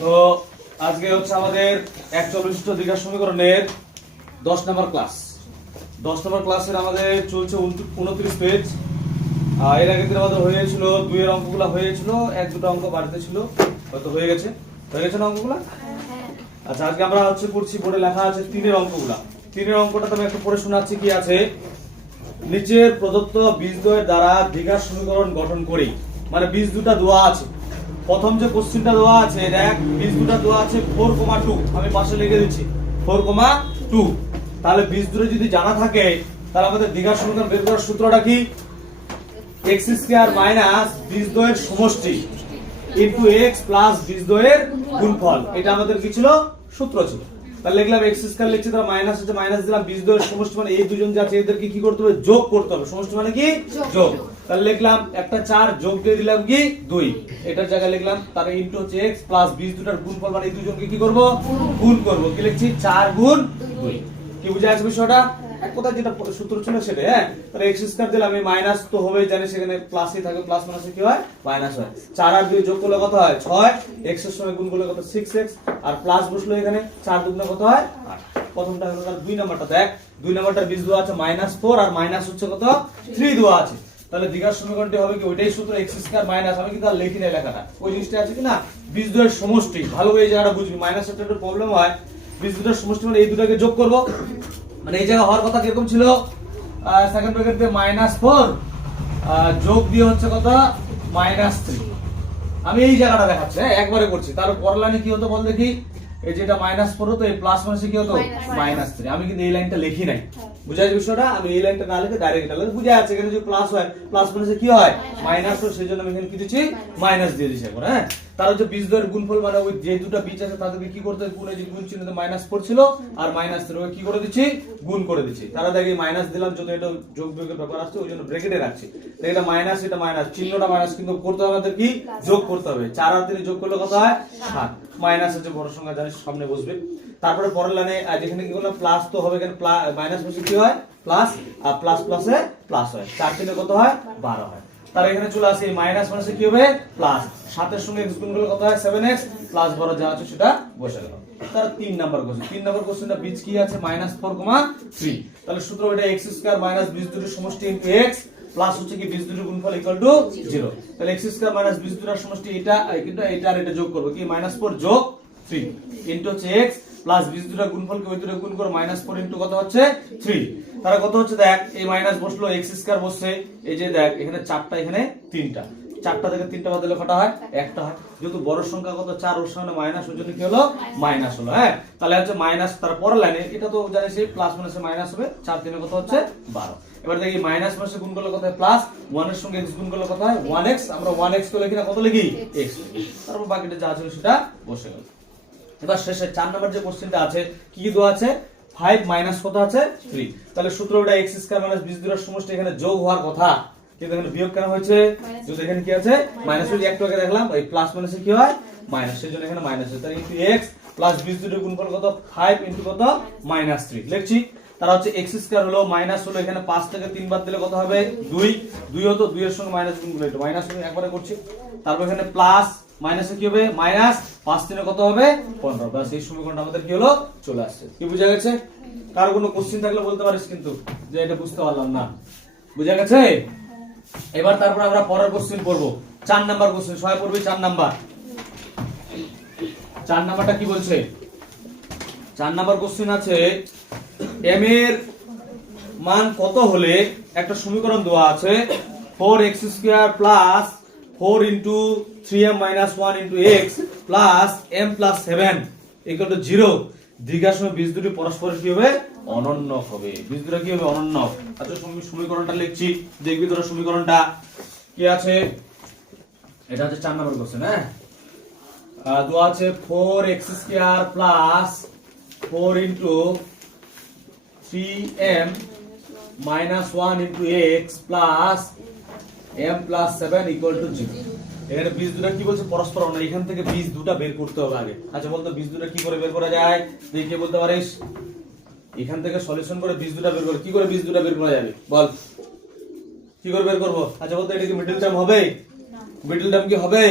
তো আজকে হচ্ছে আমাদের 41 দ্বিঘাত সমীকরণের 10 নম্বর ক্লাস। 10 নম্বর ক্লাসের আমাদের চলছে 29 পেজ। এর আগের দিন আমাদের হয়েছিল 2 এর অঙ্কগুলো হয়েছিল, এক দুটো অঙ্ক বাড়িতে ছিল, হয়তো হয়ে গেছে না অঙ্কগুলো? আচ্ছা, আজকে আমরা হচ্ছে করছি, বোর্ডে লেখা আছে 3 এর অঙ্কগুলো। 3 এর অঙ্কটা আমি একটু পড়ে শোনাচ্ছি। কি আছে? নিচের প্রদত্ত বীজদ্বয়ের দ্বারা দ্বিঘাত সমীকরণ গঠন করি। মানে বীজ দুটো দেওয়া আছে। প্রথম যে কোশ্চেনটা দেওয়া আছে, দেখ বীজ দুটো দেওয়া আছে 4,2, আমি পাশে লিখে দিচ্ছি 4,2। তাহলে বীজ দুটো যদি জানা থাকে তাহলে আমাদের দ্বিঘাত সমীকরণ বের করার সূত্রটা কি? x স্কয়ার মাইনাস বীজদ্বয়ের সমষ্টি ইনটু x প্লাস বীজদ্বয়ের গুণফল। এটা আমাদের কি ছিল? সূত্র ছিল। তাহলে লিখলাম x স্কয়ার, লিখছি তার মাইনাস আছে, মাইনাস দিলাম বীজদ্বয়ের সমষ্টি মানে এই দুজন যে আছে এদেরকে কি করতে হবে? যোগ করতে হবে। সমষ্টি মানে কি? যোগ। তাহলে লিখলাম একটা 4 যোগ দিয়ে দিলাম কি 2, এটার জায়গায় লিখলাম তার ইনটু হচ্ছে x প্লাস বীজ দুটার গুণফল মানে এই দুজনকে কি করব? গুণ করব। কি লিখছি? 4 গুণ 2। কি বুঝা গেছে বিষয়টা? এক কথা যেটা সূত্র ছিল সেটা। হ্যাঁ, তাহলে x স্কয়ার দিলাম, এই মাইনাস তো হবেই, জানি সেখানে প্লাসই থাকে, প্লাস মাইনাসে কি হয়? মাইনাস হয়। 4 আর 2 যোগ করলে কত হয়? 6, x এর সঙ্গে গুণ করলে কত? 6x, আর প্লাস বসলো এখানে, 4 দুগুণে কত হয়? 8। প্রথমটা হলো। তার 2 নাম্বারটা দেখ, 2 নাম্বারটার বীজ দেওয়া আছে -4 আর মাইনাস হচ্ছে কত? 3 দেওয়া আছে। তাহলে দ্বিঘাত সমীকরণটি হবে কি? ওইটাই সূত্র, x স্কয়ার মাইনাস, আমি কিন্তু আর লিখি না লেখাটা, ওই জিনিসটা আছে কি না, বীজ দ্বয়ের সমষ্টি। ভালো করে এই জায়গাটা বুঝবি, মাইনাসের একটা প্রবলেম হয়। বীজ দুটোর সমষ্টি মানে এই দুটোকে যোগ করব, মানে এই জায়গা হওয়ার কথা কিরকম ছিল? সেকেন্ড ব্র্যাকেট দিয়ে -4 যোগ দিয়ে হচ্ছে কত? -3। আমি এই জায়গাটা দেখাচ্ছি, হ্যাঁ একবারে করছি। তাহলে পরের কি হতো বল দেখি? এই যেটা -4 হতো, এই প্লাস মাইনাসে কি হতো? -3। আমি কিন্তু এই লাইনটা লিখি নাই, বুঝা যায় বিষয়টা? আমি এই লাইনটা না লিখে ডাইরেক্ট এটা লিখে বুঝা যাচ্ছে। এখানে যদি প্লাস হয়, প্লাস মাইনাসে কি হয়? মাইনাস হয়, সেজন্য আমি এখানে কি দিচ্ছি? মাইনাস দিয়ে দিচ্ছি এখন। হ্যাঁ, তার হচ্ছে বীজদ্বয়ের গুণফল মানে ওই যে দুটো বীজ আছে তাদেরকে কি করতে হবে? গুণে, যে গুণ চিহ্ন -4 ছিল আর -3 ওকে কি করে দিচ্ছি? গুণ করে দিচ্ছি। তারা দেখি মাইনাস দিলাম, যদি এটা যোগ বিয়োগের ব্যাপার আসছে ওই জন্য ব্র্যাকেটে রাখছি। এটা মাইনাস, এটা মাইনাস, চিহ্নটা মাইনাস, কিন্তু করতে হবে আমাদের কি? যোগ করতে হবে। 4 আর 3 যোগ করলে কত হয়? 7। মাইনাস হচ্ছে বড় সংখ্যা, জানিস সামনে বসবে। তারপরে পরের লাইনে যেখানে কি করলাম প্লাস তো হবে, এখানে মাইনাস বসে কি হয়? প্লাস, আর প্লাস প্লাসে প্লাস হয়। 4 3 কত হয়? 12 হয়। তার এখানে চলে আসে মাইনাস মাইনাসে কি হবে? প্লাস। 7 এর সঙ্গে x গুণ করলে কত হয়? 7x প্লাস বড় যা আছে সেটা বসে গেল। তার 3 নাম্বার কোশ্চেন। 3 নাম্বার কোশ্চেনটা বীজ কি আছে? -4,3। তাহলে সূত্র এটা x স্কয়ার মাইনাস বীজ দুটোর সমষ্টি ইনটু x প্লাস হচ্ছে কি বীজ দুটোর গুণফল ইকুয়াল টু 0। তাহলে x স্কয়ার মাইনাস বীজ দুটোর সমষ্টি এটা, কিন্তু এটা আর এটা যোগ করব কি? -4 যোগ 3 ইনটু হচ্ছে x প্লাস বীজ দুটোর গুণফলকে ওই দুটো গুণ করে -4 ইনটু কত হচ্ছে? 3। তারা কত হচ্ছে? দেখ এই মাইনাস বসলো, x স্কয়ার বসছে, এই যে দেখ এখানে 4টা, এখানে 3টা, 4টা থেকে 3টা বাদ দিলে কটা হয়? একটা হয়। যেহেতু বড় সংখ্যা কত? 4, ওর সামনে মাইনাস, ওর জন্য কি হলো? মাইনাস হলো। হ্যাঁ, তাহলে হচ্ছে মাইনাস। তার পরের লাইনে এটা তো জানিস এই প্লাস মাইনাসে মাইনাস হবে, 4 3 কত হচ্ছে? 12। এবার দেখি মাইনাস মাইনাসে গুণ করলে কত হয়? প্লাস, 1 এর সঙ্গে x গুণ করলে কত হয়? 1x। আমরা 1x করে লিখি না, কত লিখি? x। তারপর বাকিটা যা ছিল সেটা বসে গেল। এবার শেষে 4 নাম্বার যে কোশ্চেনটা আছে, কি দেওয়া আছে? 5 মাইনাস কত আছে? 3। তাহলে সূত্র এটা x স্কয়ার মাইনাস বীজ দুটোর সমষ্টি, এখানে যোগ হওয়ার কথা, কিন্তু এখানে বিয়োগ কেন হয়েছে? যদি এখানে কি আছে? মাইনাস হলে একটু আগে দেখলাম এই প্লাস মাইনাসে কি হয়? মাইনাস, সেজন্য এখানে মাইনাস হয়। তাহলে ইনটু x প্লাস বীজ দুটোর গুণফল কত? 5 ইনটু কত? -3 লিখছি। তার হচ্ছে x স্কয়ার হলো, মাইনাস হলো, এখানে 5 থেকে 3 বাদ দিলে কত হবে? 2। 2 হতো, 2 এর সঙ্গে মাইনাস গুণ করলে এটা মাইনাস হবে, একবারে করছি। তারপর এখানে প্লাস, মাইনাসে কি হবে? মাইনাস, 5 3 কত হবে? 15। বাস, এই সমীকরণটা আমাদের কি হলো? চলে আসছে। কি বুঝা গেছে? কার কোনো কোশ্চেন থাকলে বলতে পারিস কিন্তু, যে এটা বুঝতে পারলাম না। বুঝা গেছে? এবার তারপর আমরা পরের কোশ্চেন পড়বো, 4 নাম্বার কোশ্চেন। সবাই পড়বে 4 নাম্বার। 4 নাম্বারটা কি বলছে? 4 নাম্বার কোশ্চেন আছে, m এর মান কত হলে একটা সমীকরণ দেওয়া আছে 4x square plus 4 into 3m minus 1 into x plus m plus 7 equal to 0। দ্বিঘাত সময় বীজ দুটি পরস্পর কি হবে? অনন্য হবে। বীজ দুটো কি হবে? অনন্য। আচ্ছা, সমীকরণটা লিখছি, দেখবি তোরা সমীকরণটা কি আছে। এটা হচ্ছে 4 নম্বর কোশ্চেন। হ্যাঁ, দেওয়া আছে 4x square plus 4 into 3m minus 1 into x plus m plus 7 equal to 0। এখানে বীজ দুটো কি বলছে? পরস্পর অনন্য। এখান থেকে বীজ দুটো বের করতে হবে আগে। আচ্ছা, বলতো বীজ দুটো কি করে বের করা যায়? তুই কি বলতে পারিস? এখান থেকে সলিউশন করে বীজ দুটো বের করে, কি করে বীজ দুটো বের করা যাবে বল? কি করে বের করব? আচ্ছা বলতো, এটা কি মিডল টার্ম হবে? মিডল টার্ম কি হবে?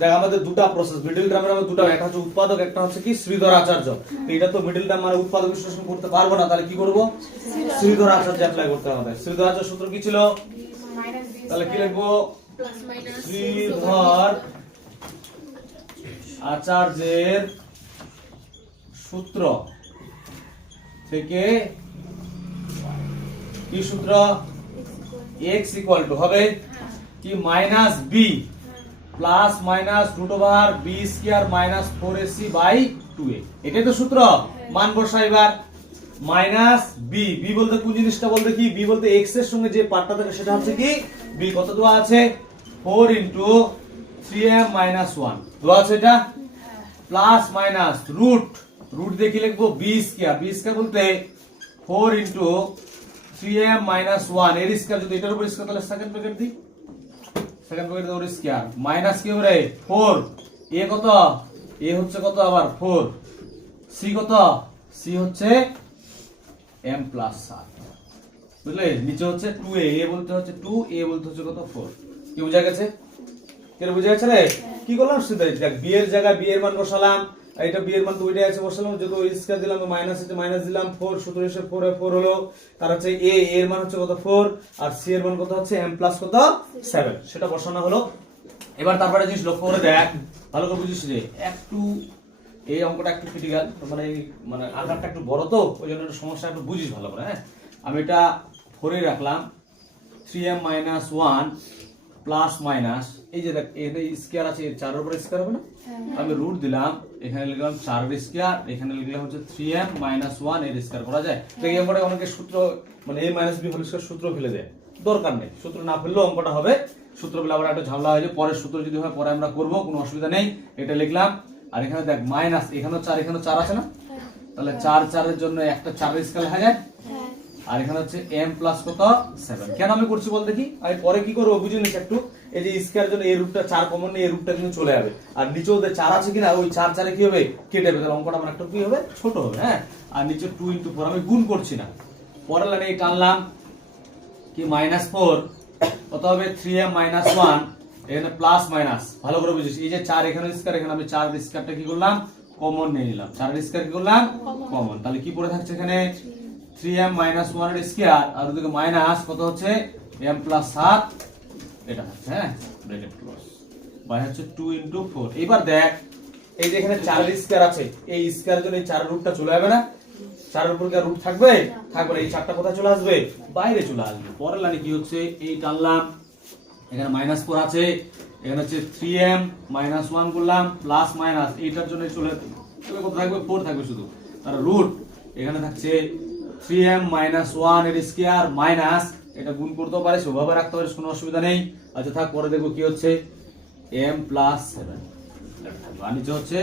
দেখ আমাদের দুটো প্রসেস, মিডল টার্মের আমাদের দুটো, একটা হচ্ছে উৎপাদক, একটা হচ্ছে কি শ্রীধর আচার্য। তো এটা তো মিডল টার্ম মানে উৎপাদক বিশ্লেষণ করতে পারবো না, তাহলে কি করব? শ্রীধর আচার্য অ্যাপ্লাই করতে হবে। শ্রীধর আচার্য সূত্র কি ছিল? তাহলে কি লিখবো? শ্রীধর আচার্যের সূত্র থেকে কি সূত্র? x ইকুয়াল টু হবে কি minus B plus minus root over B square minus 4ac by 2a। এটাই তো সূত্র। মান বসাই এবার। মাইনাস বি, বি বলতে কোন জিনিসটা বলতে কি? বি বলতে x এর সঙ্গে যে পার্টটা থাকে সেটা হচ্ছে কি বি। কত দেওয়া আছে? 4 ইনটু 3m মাইনাস 1 দেওয়া আছে এটা, প্লাস মাইনাস রুট, রুট দিয়ে কি লিখবো? বি স্কয়ার, বি স্কয়ার বলতে 4 ইনটু 3m মাইনাস 1 এর স্কয়ার, যদি এটার উপর স্কয়ার তাহলে সেকেন্ড ব্র্যাকেট দি, সেকেন্ড ব্র্যাকেট দিয়ে ওর স্কয়ার মাইনাস কি হবে? 4 এ কত? এ হচ্ছে কত আবার 4, সি কত? সি হচ্ছে m প্লাস 7, বুঝলে? নিচে হচ্ছে 2a, এ বলতে হচ্ছে 2, এ বলতে হচ্ছে কত? 4। কি বুঝা গেছে? কেন বুঝা গেছে রে? কি করলাম? সিধা দেখ, বি এর জায়গায় বি এর মান বসালাম, এটা বি এর মান তো ওইটাই আছে বসালাম, যত স্কয়ার দিলাম মাইনাস এতে মাইনাস দিলাম, 4 সূত্র হিসেবে 4 এ 4 হলো, তার হচ্ছে এ এর মান হচ্ছে কত? 4, আর সি এর মান কত হচ্ছে? m প্লাস কত? 7, সেটা বসানো হলো। এবার তারপরে জিনিস লক্ষ্য করে দেখ, ভালো করে বুঝিস রে, একটু এই অঙ্কটা একটু ক্রিটিক্যাল, মানে মানে আকারটা একটু বড় তো, ওই জন্য একটু সমস্যা, একটু বুঝিস ভালো করে। হ্যাঁ, আমি এটা 4 এ রাখলাম, 3m মাইনাস 1 প্লাস মাইনাস, এই যে দেখ এর স্কয়ার আছে, এর 4 এর উপরে স্কয়ার হবে না, আমি রুট দিলাম, এখানে লিখলাম 4 এর স্কয়ার, এখানে লিখলাম হচ্ছে 3m মাইনাস 1 এর স্কয়ার করা যায়। তো এই অঙ্কটা অনেকে সূত্র মানে a minus b whole square সূত্র ফেলে দেয়, দরকার নেই, সূত্র না ফেললেও অঙ্কটা হবে। সূত্র ফেলে আবার একটা ঝামেলা হয়ে যায়, পরের সূত্র যদি হয় পরে আমরা করব, কোনো অসুবিধা নেই। এটা লিখলাম, আর এখানে দেখ মাইনাস, এখানেও 4 এখানেও 4 আছে না, তাহলে 4 4 এর জন্য একটা 4 এর স্কয়ার লেখা যায়, আর এখানে হচ্ছে m প্লাস কত? 7। কেন আমি করছি বল দেখি, আমি পরে কি করব বুঝে নিস একটু। এই যে স্কয়ার জন্য এই রুটটা 4 কমন নেই, এই রুটটা কিন্তু চলে যাবে, আর নিচেও 4 আছে কিনা, ওই 4 4 এ কি হবে? কেটে যাবে, তাহলে অঙ্কটা আমার একটু কি হবে? ছোট হবে। হ্যাঁ, আর নিচে 2 ইনটু 4, আমি গুণ করছি না, পরের লাইনে এই টানলাম কি মাইনাস 4 কত হবে? 3m মাইনাস 1, এখানে প্লাস মাইনাস, ভালো করে বুঝিস। এই যে 4 এখানে স্কয়ার, এখানে আমি 4 এর স্কয়ারটা কি করলাম? কমন নিয়ে নিলাম, 4 এর স্কয়ার কি করলাম? কমন। তাহলে কি পড়ে থাকছে এখানে? 3m মাইনাস 1 এর স্কয়ার, আর ওদিকে মাইনাস কত হচ্ছে? m প্লাস 7, এটা হচ্ছে, হ্যাঁ, ব্র্যাকেট ক্লোজ, বাই হচ্ছে 2 ইনটু 4। এবার দেখ, এই যে এখানে 4 এর স্কয়ার আছে, এই স্কয়ারের জন্য এই 4 এর রুটটা চলে যাবে না, 4 এর উপর কি রুট থাকবে? থাকবে না, এই 4টা কোথায় চলে আসবে? বাইরে চলে আসবে। পরের লাইনে কি হচ্ছে? এই টানলাম, এখানে মাইনাস 4 আছে, এখানে হচ্ছে 3m মাইনাস 1 করলাম, প্লাস মাইনাস এইটার জন্য চলে কত থাকবে? 4 থাকবে শুধু, তার রুট এখানে থাকছে 3m মাইনাস 1 এর স্কয়ার মাইনাস, এটা গুণ করতেও পারিস, ওভাবে রাখতে পারিস, কোনো অসুবিধা নেই। আচ্ছা থাক, পরে দেখবো কি হচ্ছে, m প্লাস 7, আর নিচে হচ্ছে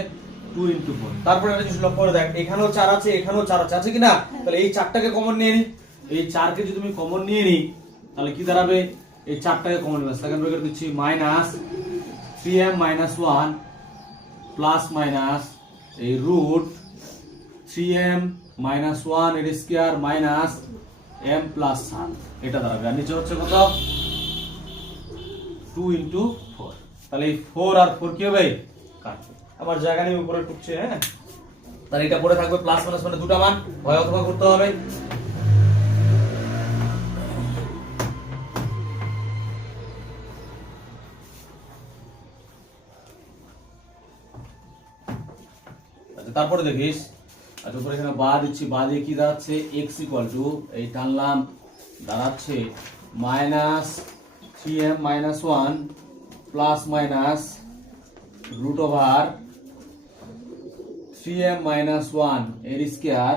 2 ইনটু 4। তারপরে একটা জিনিস লক্ষ্য করে দেখ, এখানেও 4 আছে, এখানেও 4 আছে, আছে কিনা? তাহলে এই 4টাকে কমন নিয়ে নি, এই 4 কে যদি তুমি কমন নিয়ে নি, তাহলে কি দাঁড়াবে? এই 4টাকে কমন নিলাম, সেকেন্ড ব্র্যাকেট দিচ্ছি minus 3m minus 1 plus minus এই রুট 3m মাইনাস 1 এর স্কয়ার মাইনাস m প্লাস 7, এটা দাঁড়াবে। আর নিচে হচ্ছে কত? 2 ইনটু 4। তাহলে এই 4 আর 4 কি হবে? কাটবে। আমার জায়গা নেই, উপরে টুকছে। হ্যাঁ, তাহলে এটা পড়ে থাকবে প্লাস মাইনাস মানে দুটো মান হয় অথবা করতে হবে। আচ্ছা তারপরে দেখিস, আচ্ছা উপরে এখানে বা দিচ্ছি, বা দিয়ে কি দাঁড়াচ্ছে? x ইকুয়াল টু, এই টানলাম, দাঁড়াচ্ছে minus 3m minus 1 plus minus root over 3m minus 1 এর স্কয়ার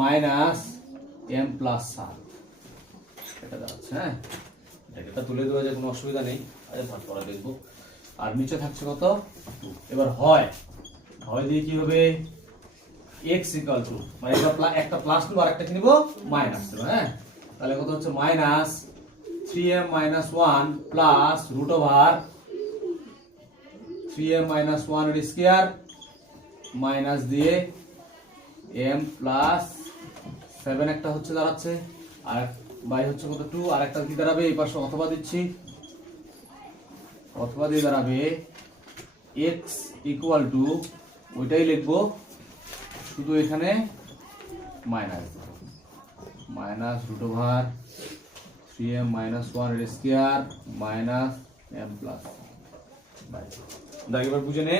মাইনাস m প্লাস 7, এটা দাঁড়াচ্ছে। হ্যাঁ, এটা তুলে দেওয়া যায়, কোনো অসুবিধা নেই। আচ্ছা ভাগ করা দেখবো। আর নিচে থাকছে কত? 2। এবার হয় দিয়ে কি হবে? x ইকুয়াল টু, মানে একটা প্লাস নিব আর একটা কি নিব? মাইনাস নিব। হ্যাঁ, তাহলে কত হচ্ছে? Minus 3m minus 1 plus root over 3m minus 1 এর স্কয়ার মাইনাস দিয়ে m প্লাস 7 একটা হচ্ছে দাঁড়াচ্ছে, আর বাই হচ্ছে কত? 2, আর একটা কি দাঁড়াবে? এই পাশে অথবা দিচ্ছি, অথবা দিয়ে দাঁড়াবে x ইকুয়াল টু, ওইটাই লিখবো, শুধু এখানে minus root over 3m minus 1 এর স্কয়ার মাইনাস m প্লাস। এবার বুঝে নে,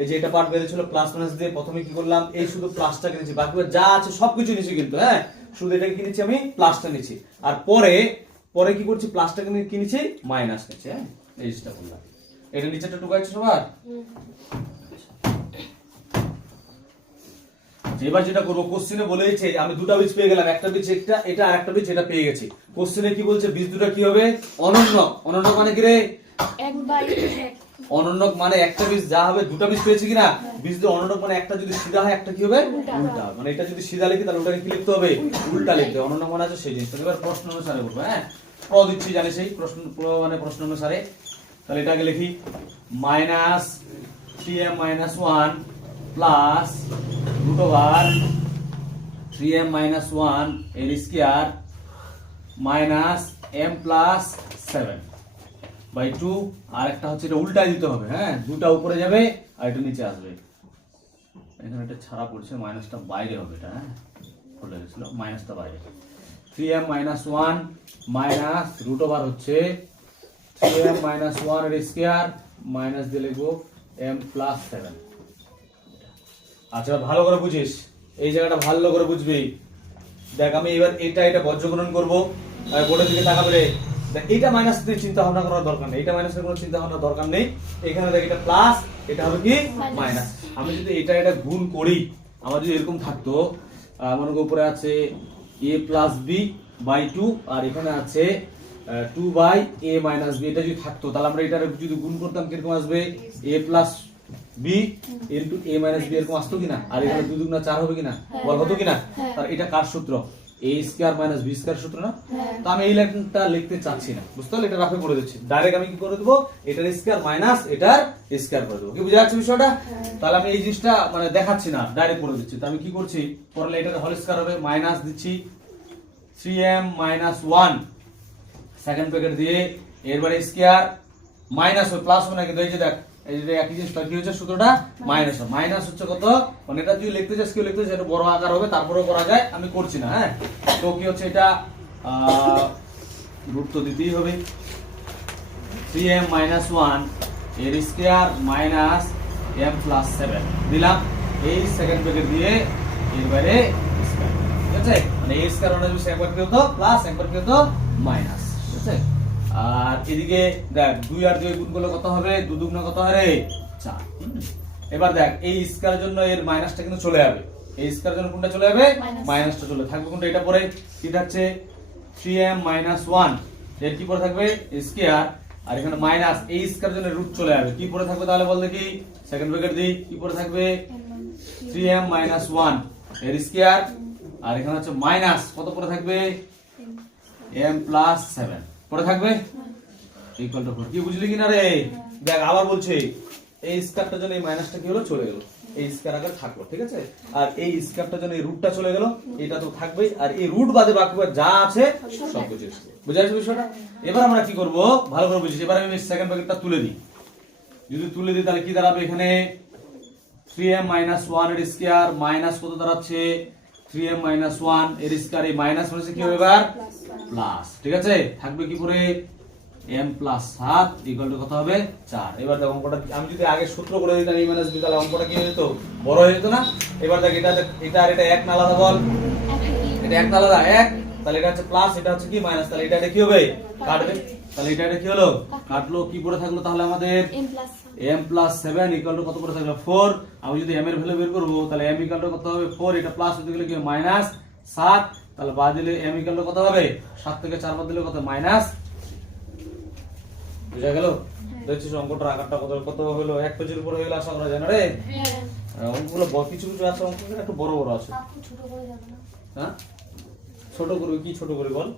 এই যে এটা পার্ট বেরিয়েছিল প্লাস মাইনাস দিয়ে, প্রথমে কি করলাম, এই শুধু প্লাসটা নিয়েছি, বাকি যা আছে সবকিছু নিয়েছি কিন্তু, হ্যাঁ শুধু এটাকে কিনেছি আমি, প্লাসটা নিয়েছি, আর পরে পরে কি করছি, প্লাসটাকে কিনেছি, মাইনাস নিয়েছি, হ্যাঁ এই জিনিসটা করলাম। এটা নিচেটা টুকু আছে সবার। এবার যেটা করবো, কোশ্চেনে বলেছে আমি দুটো বীজ পেয়ে গেলাম, একটা বীজ এটা আর একটা বীজ এটা পেয়ে গেছি। কোশ্চেনে কি বলছে, বীজ দুটো কি হবে, অনন্যক। অনন্যক মানে কি রে, অনন্যক মানে একটা বীজ যা হবে, দুটো বীজ পেয়েছি কিনা, বীজ দুটো অনন্যক মানে একটা যদি সিধা হয় একটা কি হবে, উল্টা। মানে এটা যদি সিধা লিখি তাহলে ওটাকে কি লিখতে হবে, উল্টা লিখতে হবে। অনন্যক মানে আছে সেই জিনিসটা। এবার প্রশ্ন অনুসারে বলবো, হ্যাঁ দিচ্ছি জানি সেই প্রশ্ন, মানে প্রশ্ন অনুসারে। তাহলে এটাকে লিখি minus 3m minus 1 plus root over 3m minus 1 এর square minus m plus 7 by 2। আর একটা হচ্ছে এটা উল্টায় দিতে হবে, হ্যাঁ দুটা উপরে যাবে আর এটা নিচে আসবে। এখানে এটা ছাড়া পড়ছে, মাইনাসটা বাইরে হবে, এটা হ্যাঁ খুলে গেছিল, মাইনাসটা বাইরে। 3m minus 1 minus root over হচ্ছে 3m মাইনাস 1 এর স্কয়ার মাইনাস দিয়ে লিখবো m প্লাস 7। আচ্ছা ভালো করে বুঝিস, এই জায়গাটা ভালো করে বুঝবি। দেখ আমি এবার এটা বজ্রগ্রহণ করবো, বোর্ডের দিকে তাকাবে রে। দেখ এটা মাইনাস দিয়ে চিন্তা ভাবনা করার দরকার নেই, এটা মাইনাসের কোনো চিন্তা ভাবনা দরকার নেই। এখানে দেখ এটা প্লাস, এটা হবে কি মাইনাস। আমি যদি এটা গুণ করি, আমার যদি এরকম থাকতো, মনে করো উপরে আছে a প্লাস বি বাই 2 আর এখানে আছে 2 বাই a মাইনাস বি, এটা যদি থাকতো তাহলে আমরা এটা যদি গুণ করতাম কিরকম আসবে, a plus B into a minus B এরকম আসতো কিনা, আর এখানে 2 দুগুণা 4 হবে কিনা, বল হতো কিনা। আর এটা কার সূত্র, a square minus b square সূত্র না। তো আমি এই লাইনটা লিখতে চাচ্ছি না, বুঝতে পারলে, এটা রাফে করে দিচ্ছি। ডাইরেক্ট আমি কি করে দেব, এটার স্কয়ার মাইনাস এটার স্কয়ার করে দেব। কি বুঝা যাচ্ছে বিষয়টা? তাহলে আমি এই জিনিসটা মানে দেখাচ্ছি না, ডাইরেক্ট করে দিচ্ছি। তো আমি কি করছি, করলে এটার হোল স্কয়ার হবে, মাইনাস দিচ্ছি 3m মাইনাস 1 সেকেন্ড ব্র্যাকেট দিয়ে, এরবারে স্কয়ার মাইনাস হবে, প্লাস হবে না, কিন্তু এই যে দেখ এই যে একই জিনিস, কি হচ্ছে সূত্রটা মাইনাস। মাইনাস হচ্ছে কত, মানে এটা তুই লিখতে চাস, কেউ লিখতে চাস, এটা বড় আকার হবে, তারপরেও করা যায়, আমি করছি না, হ্যাঁ। তো কি হচ্ছে এটা, রুট তো দিতেই হবে, 3m মাইনাস 1 এর স্কয়ার মাইনাস m প্লাস 7 দিলাম, এই সেকেন্ড ব্র্যাকেট দিয়ে এর বাইরে স্কয়ার, ঠিক আছে। মানে এই স্কয়ার মানে যদি একবার কি হতো প্লাস, একবার কি হতো মাইনাস, ঠিক আছে। আর এদিকে দেখ 2 আর 2 গুণ করলে কত হবে, 2 দুগুণে কত হয় রে 4। এবার দেখ এই স্কয়ারের জন্য এর মাইনাসটা কিন্তু চলে যাবে, এই স্কয়ারের জন্য কোনটা চলে যাবে, মাইনাসটা চলে থাকবে, কোনটা এটা পরে কি থাকছে 3m মাইনাস 1 এর কি পরে থাকবে স্কয়ার, আর এখানে মাইনাস এই স্কয়ারের জন্য রুট চলে যাবে, কি পরে থাকবে তাহলে বল দেখি, সেকেন্ড ব্র্যাকেট দিই, কি পরে থাকবে 3m মাইনাস 1 এর স্কয়ার, আর এখানে হচ্ছে মাইনাস কত পরে থাকবে m প্লাস 7 পরে থাকবে ইকুয়াল টু 4। কি বুঝলি কিনা রে? দেখ আবার বলছি, এই স্কয়ারটার জন্য এই মাইনাসটা কি হলো, চলে গেল, এই স্কয়ার আকার থাকলো, ঠিক আছে। আর এই স্কয়ারটার জন্য এই রুটটা চলে গেল, এটা তো থাকবেই, আর এই রুট বাদে বাকি যা আছে সব কিছু বুঝা যাচ্ছে বিষয়টা। এবার আমরা কি করব, ভালো করে বুঝিস। এবার আমি সেকেন্ড ব্র্যাকেটটা তুলে দিই, যদি তুলে দিই তাহলে কি দাঁড়াবে, এখানে 3m মাইনাস 1 এর স্কয়ার মাইনাস কত দাঁড়াচ্ছে 3m মাইনাস 1 এর স্কয়ার, এই মাইনাস মানে কি হবে এবার প্লাস, ঠিক আছে। থাকবে কি পরে m প্লাস 7 ইকুয়াল টু কত হবে 4। এবার দেখো অঙ্কটা আমি যদি আগে সূত্র করে দিতাম a মাইনাস b, তাহলে অঙ্কটা কি হয়ে যেত, বড় হয়ে যেত না। এবার দেখ এটা আর এটা এক না আলাদা, বল এটা এক না আলাদা, এক, তাহলে এটা হচ্ছে প্লাস, এটা হচ্ছে কি মাইনাস, তাহলে এটা কি হবে কাটবে, তাহলে এটা কি হলো কাটলো, কি পড়ে থাকলো তাহলে আমাদের m প্লাস 7 ইকুয়াল টু কত পড়ে থাকলো 4। আমি যদি m এর ভ্যালু বের করব তাহলে m ইকুয়াল টু কত হবে 4, এটা প্লাস হতে গেলে কি মাইনাস 7, তাহলে বাদ দিলে m ইকুয়াল টু কত হবে 7 থেকে 4 বাদ দিলে কত মাইনাস। বুঝা গেল? দেখছিস অঙ্কটার আকারটা কত কত হলো, এক পেজের উপর হয়ে গেল, আশা করা যায় না রে। অঙ্কগুলো কিছু কিছু আছে অঙ্কগুলো একটু বড় বড় আছে, ছোট করে যাবে না। হ্যাঁ ছোট করবি, কি ছোট করি বল,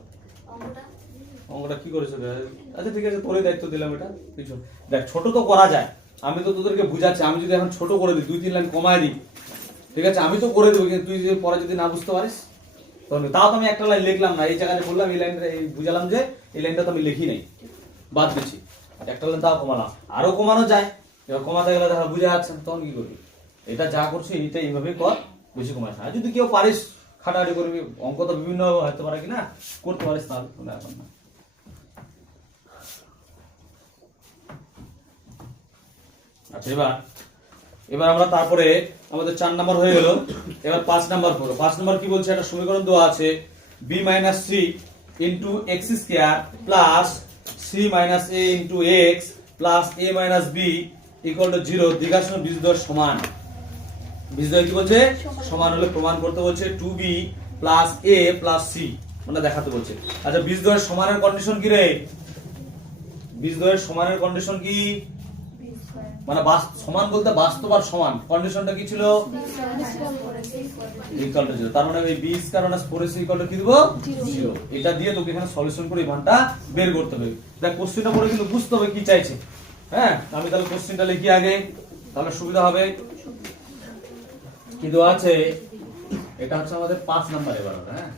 অঙ্কটা কি করেছে। আচ্ছা ঠিক আছে, তোরই দায়িত্ব দিলাম এটা, পিছন দেখ ছোট তো করা যায়, আমি তো তোদেরকে বুঝাচ্ছি। আমি যদি এখন ছোট করে দিই, 2-3 লাইন কমায় দিই, ঠিক আছে, আমি তো করে দেবো, কিন্তু তুই যদি পরে যদি না বুঝতে পারিস তাহলে, তাও তো আমি একটা লাইন লিখলাম না, এই জায়গায় বললাম এই লাইনটা, এই বুঝালাম যে এই লাইনটা তো আমি লিখি নাই, বাদ দিচ্ছি। একটা লাইন তাও কমালাম, আরো কমানো যায়, এবার কমাতে গেলে দেখা বুঝে যাচ্ছে তখন কি করবি, এটা যা করছি এইটা এইভাবেই কর, বেশি কমাস না। যদি কেউ পারিস খাটাখাটি করবি, অঙ্ক তো বিভিন্ন হতে পারে কিনা করতে পারিস, তাহলে কোনো ব্যাপার না। আচ্ছা এবার আমরা তারপরে আমাদের 4 নাম্বার হয়ে গেল, এবার 5 নাম্বার করব। 5 নাম্বার কি বলছে, একটা সমীকরণ দেওয়া আছে b - c into x square plus c minus a into x plus a minus b equal to 0, দ্বিঘাত বীজদ্বয় সমান। বীজদ্বয় কি বলছে, সমান হলে প্রমাণ করতে বলছে 2b plus a plus c, মানে দেখাতে বলছে। আচ্ছা বীজদ্বয়ের সমানের কন্ডিশন কি রে, বীজদ্বয়ের সমানের কন্ডিশন কি, মানে সমান বলতে বাস্তব আর সমান, কন্ডিশনটা কি ছিল, ইকুয়াল টু 0। তার মানে এই b square minus 4ac equal to কি দেব, 0। এটা দিয়ে তোকে এখানে সলিউশন করে এই মানটা বের করতে হবে। দেখ কোশ্চেনটা পড়ে কিন্তু বুঝতে হবে কি চাইছে। হ্যাঁ আমি তাহলে কোশ্চেনটা লিখি আগে, তাহলে সুবিধা হবে। কি দেওয়া আছে, এটা হচ্ছে আমাদের 5 নাম্বার। এবার হ্যাঁ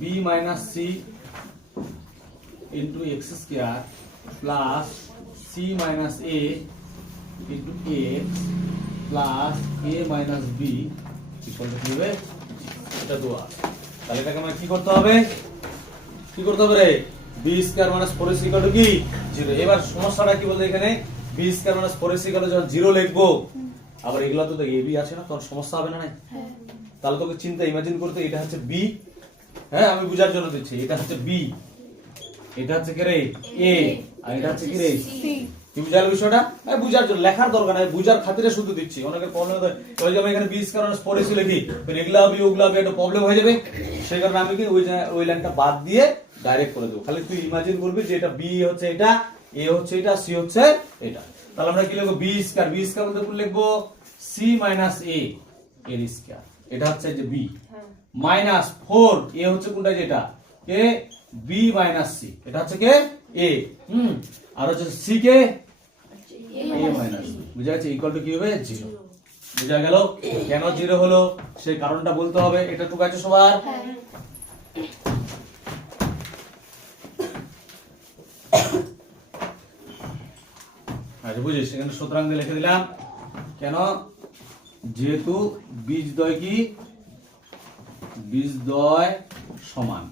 b - c into x square plus c minus a into x plus a minus b equal to কি হবে, এটা দেওয়া। তাহলে এটাকে আমরা কি করতে হবে, কি করতে হবে রে, b square minus 4ac equal to কি 0। এবার সমস্যাটা কি বলতে, এখানে b square minus 4ac equal to যখন 0 লিখবো, আবার এগুলা তো দেখ ab আছে না, তখন সমস্যা হবে না। তাহলে তোকে চিন্তা ইমাজিন করতে, এটা হচ্ছে b, হ্যাঁ আমি বুঝার জন্য দিচ্ছি, এটা হচ্ছে b, এটা হচ্ছে কি রে a, আর এটা হচ্ছে কি রে c। কি বুঝালো বিষয়টা, আমি বুঝার জন্য, লেখার দরকার নাই, বুঝার খাতিরে শুধু দিচ্ছি। অনেকের প্রবলেম হয়, ওই যে আমি এখানে b স্কয়ার মাইনাস 4ac লিখি, এগুলা হবে ওগুলা হবে, একটা প্রবলেম হয়ে যাবে। সেই কারণে আমি কি ওই লাইনটা বাদ দিয়ে ডাইরেক্ট করে দেব। খালি তুই ইমাজিন করবি যে এটা b হচ্ছে এটা, a হচ্ছে এটা, c হচ্ছে এটা। তাহলে আমরা কি লিখবো, b স্কয়ার, b স্কয়ার বলতে কি লিখবো, c মাইনাস a এর স্কয়ার, এটা হচ্ছে যে b মাইনাস 4, a হচ্ছে কোনটা, যেটা কে b মাইনাস c, এটা হচ্ছে কে a, আর হচ্ছে c K a minus c, বুঝা গেছে, ইকুয়াল টু কি হবে 0। বুঝা গেল কেন 0 হলো, সেই কারণটা বলতে হবে। এটা টুকু আছে সবার, আচ্ছা বুঝিস, এখানে সুতরাং দিয়ে লিখে দিলাম। কেন, যেহেতু বীজদ্বয় কি, বীজদ্বয় সমান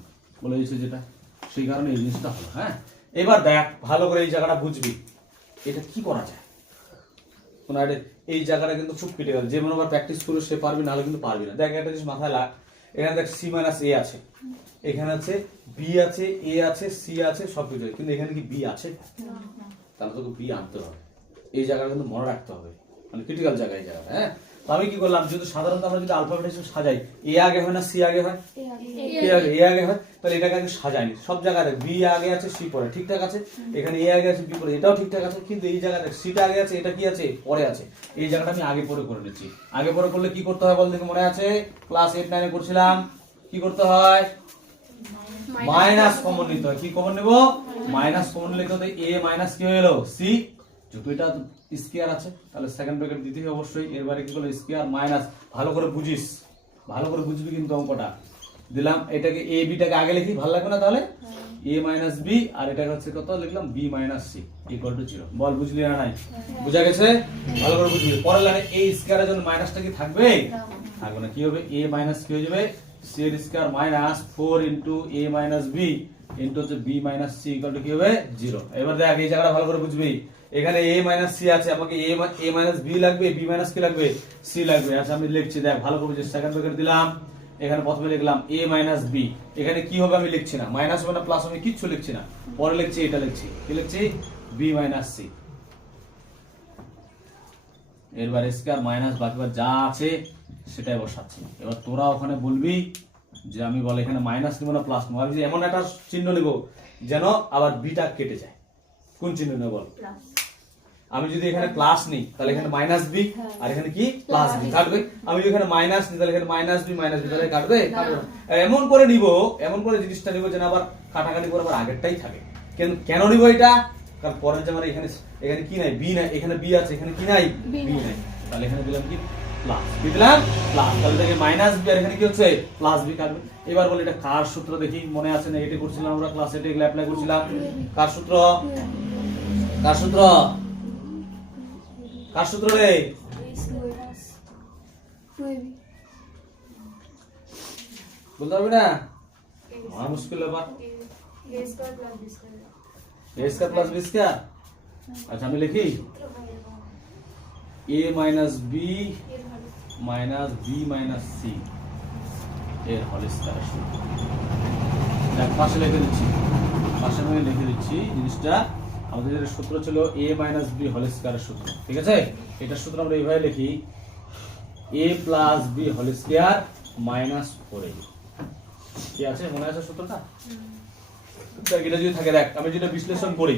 বলে দিয়েছে যেটা, সেই কারণে এই জিনিসটা হলো। হ্যাঁ এবার দেখ ভালো করে এই জায়গাটা বুঝবি, এটা কি করা যায়। কোন এই জায়গাটা কিন্তু খুব ক্রিটিক্যাল, যে মনে আবার প্র্যাকটিস করলে সে পারবি, নাহলে কিন্তু পারবি না। দেখ একটা জিনিস মাথায় লাগ, এখানে দেখ c মাইনাস a আছে, এখানে আছে b আছে, a আছে, c আছে, সব কিছু, কিন্তু এখানে কি b আছে, তাহলে তোকে b আনতে হবে। এই জায়গাটা কিন্তু মনে রাখতে হবে, মানে ক্রিটিক্যাল জায়গা এই জায়গাটা। হ্যাঁ তো আমি কি করলাম, যদি সাধারণত আমরা যদি আলফাবেট হিসেবে সাজাই, a আগে হয় না c আগে হয়, a আগে হয়, তাহলে এটাকে আগে সাজাইনি। সব জায়গায় b আগে আছে, c পরে, ঠিকঠাক আছে। এখানে a আগে আছে, b পরে, এটাও ঠিকঠাক আছে। কিন্তু এই জায়গায় c টা আগে আছে, এটা কি আছে পরে আছে, এই জায়গাটা আমি আগে পরে করে নিচ্ছি। আগে পরে করলে কি করতে হয় বল দেখে, মনে আছে ক্লাস 8 9 এ করছিলাম, কি করতে হয়, মাইনাস কমন নিতে হয়। কি কমন নেব, মাইনাস কমন নিলে তো a মাইনাস কি হয়ে গেল c, যেহেতু এটা স্কয়ার আছে তাহলে সেকেন্ড ব্র্যাকেট দিতে হবে অবশ্যই। এর বাইরে কি হলো, স্কয়ার মাইনাস, ভালো করে বুঝিস, ভালো করে বুঝবি কিন্তু অঙ্কটা। দিলাম এটাকে a b টাকে আগে লিখি, ভালো লাগবে না তাহলে, a মাইনাস b, আর এটা হচ্ছে কত লিখলাম, b minus c equal to 0। বল বুঝলি না নাই, বুঝা গেছে, ভালো করে বুঝবি। পরের লাইনে a স্কয়ারের জন্য মাইনাসটা কি থাকবে, থাকবে না। কি হবে, a মাইনাস কি হয়ে যাবে, c এর square minus 4 into a minus b into হচ্ছে b minus c equal to কি হবে 0। এবার দেখ এই জায়গাটা ভালো করে বুঝবি, এখানে a মাইনাস c আছে, আমাকে a মাইনাস b লাগবে, b মাইনাস কি লাগবে, c লাগবে। আচ্ছা আমি লিখছি, দেখ ভালো করে বুঝিস। সেকেন্ড ব্র্যাকেট দিলাম, এখানে প্রথমে লিখলাম a মাইনাস b, এখানে কি হবে আমি লিখছি না, মাইনাস হবে না প্লাস হবে, কিচ্ছু লিখছি না, পরে লিখছি এটা লিখছি, কি লিখছি, b মাইনাস c। এরবার স্কয়ার মাইনাস বাকিবার যা আছে সেটাই বসাচ্ছি। এবার তোরা ওখানে বলবি যে আমি বল এখানে মাইনাস নিব না প্লাস নিব, আমি যে এমন একটা চিহ্ন নিব যেন আবার বিটা কেটে যায়। কোন চিহ্ন নেব বল, আমি যদি এখানে প্লাস নিই তাহলে এখানে মাইনাস বি, আর এখানে কি প্লাস বি কাটবে। আমি যদি এখানে মাইনাস নিই তাহলে এখানে মাইনাস বি তাহলে কাটবে, এমন করে নিব, এমন করে জিনিসটা নিব যেন আবার কাটাকাটি করে আবার আগেরটাই থাকে। কেন নিব এটা, কারণ পরের যে আমার এখানে কি নাই, বি নাই, এখানে বি আছে, এখানে কি নাই, বি নাই, তাহলে এখানে দিলাম কি প্লাস কি দিলাম প্লাস, তাহলে দেখে মাইনাস বি আর এখানে কি হচ্ছে প্লাস বি কাটবে। এবার বলি এটা কার সূত্র দেখি, মনে আছে না এটা করছিলাম আমরা ক্লাসে, এটা এগুলো অ্যাপ্লাই করছিলাম। কার সূত্র, কার সূত্র, কার সূত্র রে? বলতে পারবি না, আমার মুশকিল ব্যাপার। a square plus b square, আচ্ছা আমি লিখি a minus b minus b minus c এর হোল স্কয়ার সূত্র। দেখ পাশে লিখে দিচ্ছি, পাশে আমি লিখে দিচ্ছি জিনিসটা। আমাদের যে সূত্র ছিল a minus b whole square সূত্র, ঠিক আছে? এটার সূত্র আমরা এইভাবে লিখি a plus b whole square minus 4a। কি আছে মনে আছে সূত্রটা? দেখ এটা যদি থাকে, দেখ আমি যেটা বিশ্লেষণ করি,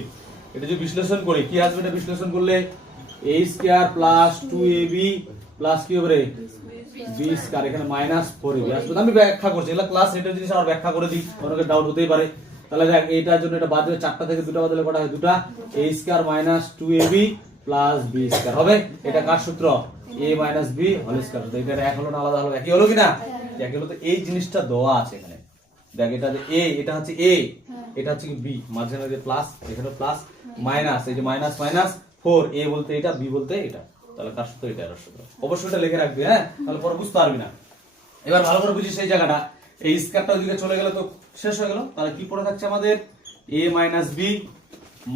এটা যদি বিশ্লেষণ করি কি আসবে? এটা বিশ্লেষণ করলে a square plus 2ab plus কি হবে রে b স্কয়ার, এখানে মাইনাস 4ab আসবে। আমি ব্যাখ্যা করছি, এগুলা ক্লাস এটা জিনিস আর ব্যাখ্যা করে দিই, অনেকের ডাউট হতেই পারে। তাহলে দেখ এইটার জন্য এটা বাদ দিলে 4টা থেকে 2টা বাদ দিলে কটা হয়? 2টা। a square minus 2ab plus b square হবে। এটা কার সূত্র? a minus b whole square. এটা এক হলো না আলাদা হলো? একই হলো কিনা? একই হলো। তো এই জিনিসটা দেওয়া আছে এখানে, দেখ এটা যে a, এটা হচ্ছে a, এটা হচ্ছে b, মাঝখানে যে প্লাস, এখানে প্লাস মাইনাস, এই যে মাইনাস মাইনাস 4, a বলতে এটা, b বলতে এটা। তাহলে কার সূত্র? এটা এর সূত্র। অবশ্যই এটা লিখে রাখবি, হ্যাঁ, তাহলে পরে বুঝতে পারবি না। এবার ভালো করে বুঝিস এই জায়গাটা, এই স্কয়ারটা ওইদিকে চলে গেলে তো শেষ হয়ে গেল। তাহলে কি পড়ে থাকছে আমাদের? a মাইনাস b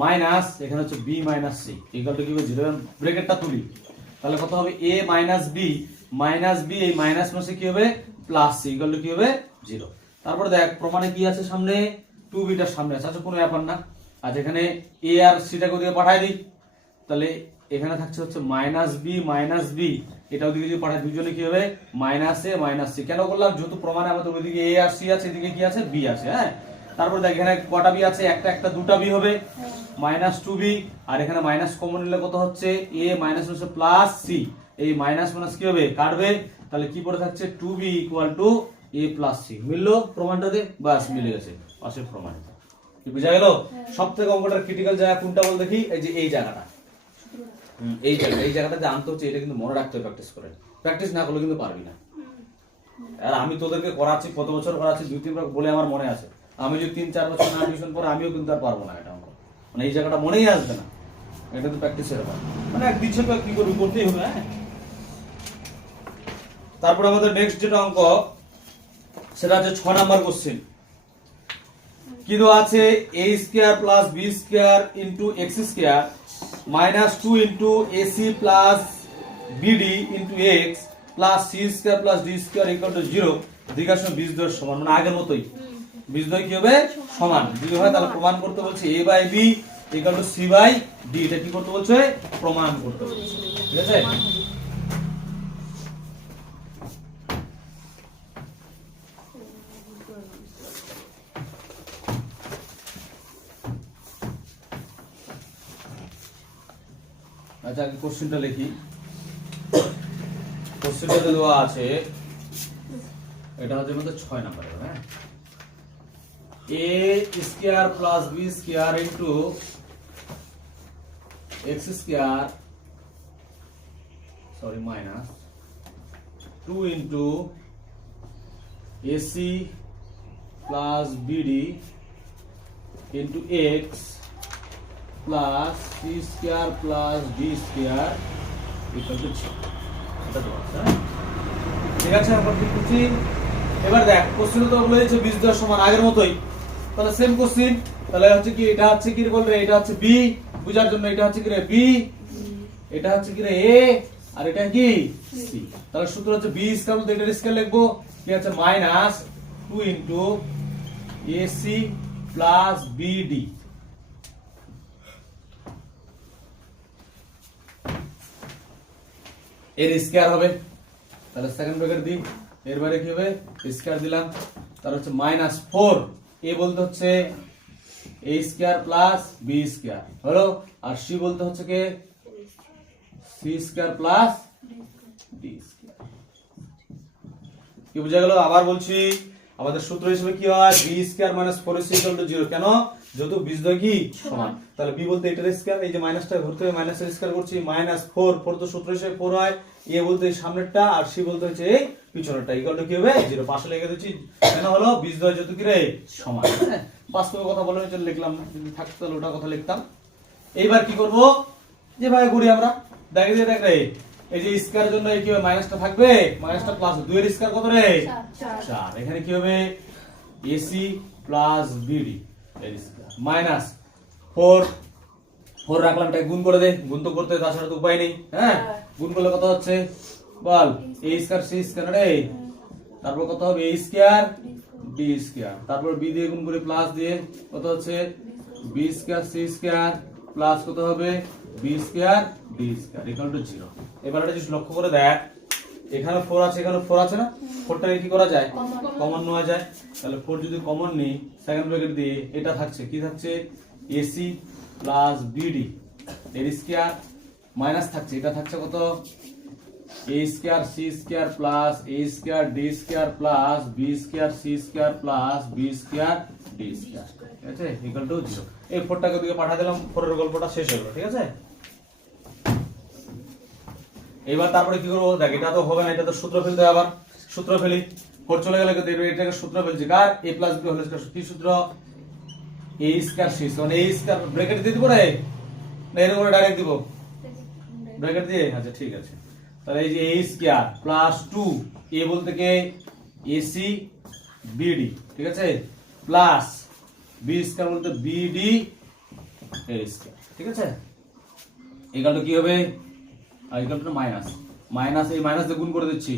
মাইনাস এখানে হচ্ছে b minus c equal to কি হবে? 0। ব্র্যাকেটটা তুলি, তাহলে কত হবে? a minus b minus b, এই মাইনাস মাসে কি হবে? প্লাস c ইকুয়াল টু কি হবে? 0। তারপরে দেখ প্রমাণে কি আছে সামনে? 2b টার সামনে আছে, আচ্ছা কোনো ব্যাপার না। আচ্ছা এখানে a আর c টাকে ওদিকে পাঠাই দিই, তাহলে এখানে থাকছে হচ্ছে মাইনাস b মাইনাস b, এটা ওদিকে যদি পাঠাই দুজনে কি হবে? Minus a minus c। কেন করলাম? যেহেতু প্রমাণে আমাদের ওইদিকে a আর c আছে, এদিকে কি আছে? b আছে, হ্যাঁ। তারপর দেখ এখানে কটা b আছে? একটা একটা, 2টা b হবে, মাইনাস 2b, আর এখানে মাইনাস কমন নিলে কত হচ্ছে? a মাইনাস হচ্ছে প্লাস c, এই মাইনাস মাইনাস কি হবে? কাটবে। তাহলে কি পড়ে থাকছে? 2b equal to a plus c। মিললো প্রমাণটাতে? বাস মিলে গেছে, পাশের প্রমাণ। কি বুঝা গেল? সবথেকে অঙ্কটার ক্রিটিক্যাল জায়গা কোনটা বল দেখি? এই যে এই জায়গাটা, এই জায়গাটা যে আনতে হচ্ছে, এটা কিন্তু মনে রাখতে হবে প্র্যাকটিস করে। প্র্যাকটিস না করলে কিন্তু পারবি না। আর আমি তোদেরকে করাচ্ছি, কত বছর করাচ্ছি, 2-3 বার বলে আমার মনে আছে। আমি যদি 3-4 বছর না টিউশন পরে আমিও কিন্তু আর পারবো না এটা অঙ্ক, মানে এই জায়গাটা মনেই আসবে না। এটা তো প্র্যাকটিসের ব্যাপার, মানে এক দিচ্ছে কি করবি, করতেই হবে, হ্যাঁ। তারপর আমাদের নেক্সট যেটা অঙ্ক, সেটা হচ্ছে 6 নাম্বার কোশ্চেন। কি দেওয়া আছে? a square plus b square into x square minus 2 into ac plus bd into x plus c square plus d square equal two 0। দীর্ঘার সঙ্গে বীজদ্বয়ের সমান, মানে আগের মতোই বীজদ্বয় কি হবে? সমান। যদি হয় তাহলে প্রমাণ করতে বলছে a by b equal to c by d। এটা কি করতে বলছে? প্রমাণ করতে বলছে, ঠিক আছে? আচ্ছা আগে কোশ্চেনটা লিখি। কোশ্চেনটা দেওয়া আছে, এটা হচ্ছে আমাদের 6 নাম্বার, হ্যাঁ। a square plus b square into x square, sorry minus 2 into ac plus bd into x plus c square plus d square equal two 6। এটা দেওয়া আছে, ঠিক আছে? আমরা কি করছি এবার? দেখ কোশ্চেন তো বলেছে বীজদ্বয় সমান, আগের মতোই। তাহলে সেম কোশ্চেন, তাহলে হচ্ছে কি? এটা হচ্ছে কি বল রে? এটা হচ্ছে b, বুঝার জন্য এটা হচ্ছে কি রে? b, এটা হচ্ছে কি রে? a, আর এটা কি? c। তাহলে সূত্র হচ্ছে b স্কয়ার বলতে এটার স্কয়ার লিখবো কি আছে? Minus 2 into ac plus bd এর স্কয়ার হবে। তাহলে সেকেন্ড ব্র্যাকেট দিই, এর বাইরে কি হবে? স্কয়ার দিলাম। তার হচ্ছে মাইনাস 4, a বলতে হচ্ছে a square plus b square হলো, আর c বলতে হচ্ছে কি? c square plus d square. কি বুঝা গেল? আবার বলছি, আমাদের সূত্র হিসেবে কি হয় b square minus 4ac equal to 0 কেন যেহেতু বীজদ্বয় কি সমান তাহলে b বলতে এটার স্কয়ার এই যে মাইনাসটা ধরতে হবে মাইনাসের স্কয়ার করছি মাইনাস 4 তো সূত্র হিসেবে 4 হয় a বলতে এই সামনেরটা আর c বলতে হচ্ছে এই পিছনেরটা ইকুয়াল টু কি হবে 0 পাশে লিখে দিচ্ছি কেন হলো বীজদ্বয় যেহেতু কি রে সমান হ্যাঁ বাস্তবে কথা বলার জন্য লিখলাম না যদি থাকতো তাহলে ওটা কথা লিখতাম এইবার কি করব যেভাবে করি আমরা দেখে দিয়ে দেখ রে এই যে স্কয়ার জন্য এই কি হবে মাইনাসটা থাকবে মাইনাসটা প্লাস 2 এর স্কয়ার কত রে 4 এখানে কি হবে ac প্লাস bd এর স্কয়ার মাইনাস 4 রাখলাম তাই গুণ করে দে গুণ তো করতে তাছাড়া তো উপায় নেই হ্যাঁ গুণ করলে কত হচ্ছে বল a স্কয়ার c স্কয়ার রে তারপর কত হবে a স্কয়ার d স্কয়ার তারপর b দিয়ে গুণ করে প্লাস দিয়ে কত হচ্ছে b square c square plus কত হবে b square d square equal two 0 এবার এটা যদি লক্ষ্য করে দেখ এখানে 4 আছে এখানে 4 আছে না 4টাকে কি করা যায় কমন নেওয়া যায় তাহলে 4 যদি কমন নেই সেকেন্ড ব্র্যাকেট দিয়ে এটা থাকছে কি থাকছে ac প্লাস bd এর স্কয়ার মাইনাস থাকছে এটা থাকছে কত a square c square plus a square d square plus b square c square plus b square d square ঠিক আছে ইকুয়াল টু 0 এই 4টাকে দিকে পাঠা দিলাম 4 এর গল্পটা শেষ হলো ঠিক আছে এবার তারপরে কি করব দেখ এটা তো হবে না এটা তো সূত্র ফেলতে আবার সূত্র ফেলি 4 চলে গেলে কিন্তু এটাকে সূত্র ফেলছি কার a b হোল স্কয়ার কি সূত্র a স্কয়ার c মানে a স্কয়ার ব্র্যাকেট দিয়ে দিব রে না এর উপরে ডাইরেক্ট দিব ব্র্যাকেট দিয়ে আচ্ছা ঠিক আছে তাহলে এই যে a স্কয়ার প্লাস 2 a বলতে কি ac bd ঠিক আছে প্লাস b স্কয়ার বলতে bd a স্কয়ার ঠিক আছে ইকুয়াল টু কি হবে ইকুয়াল টু মাইনাস মাইনাস এই মাইনাস দিয়ে গুণ করে দিচ্ছি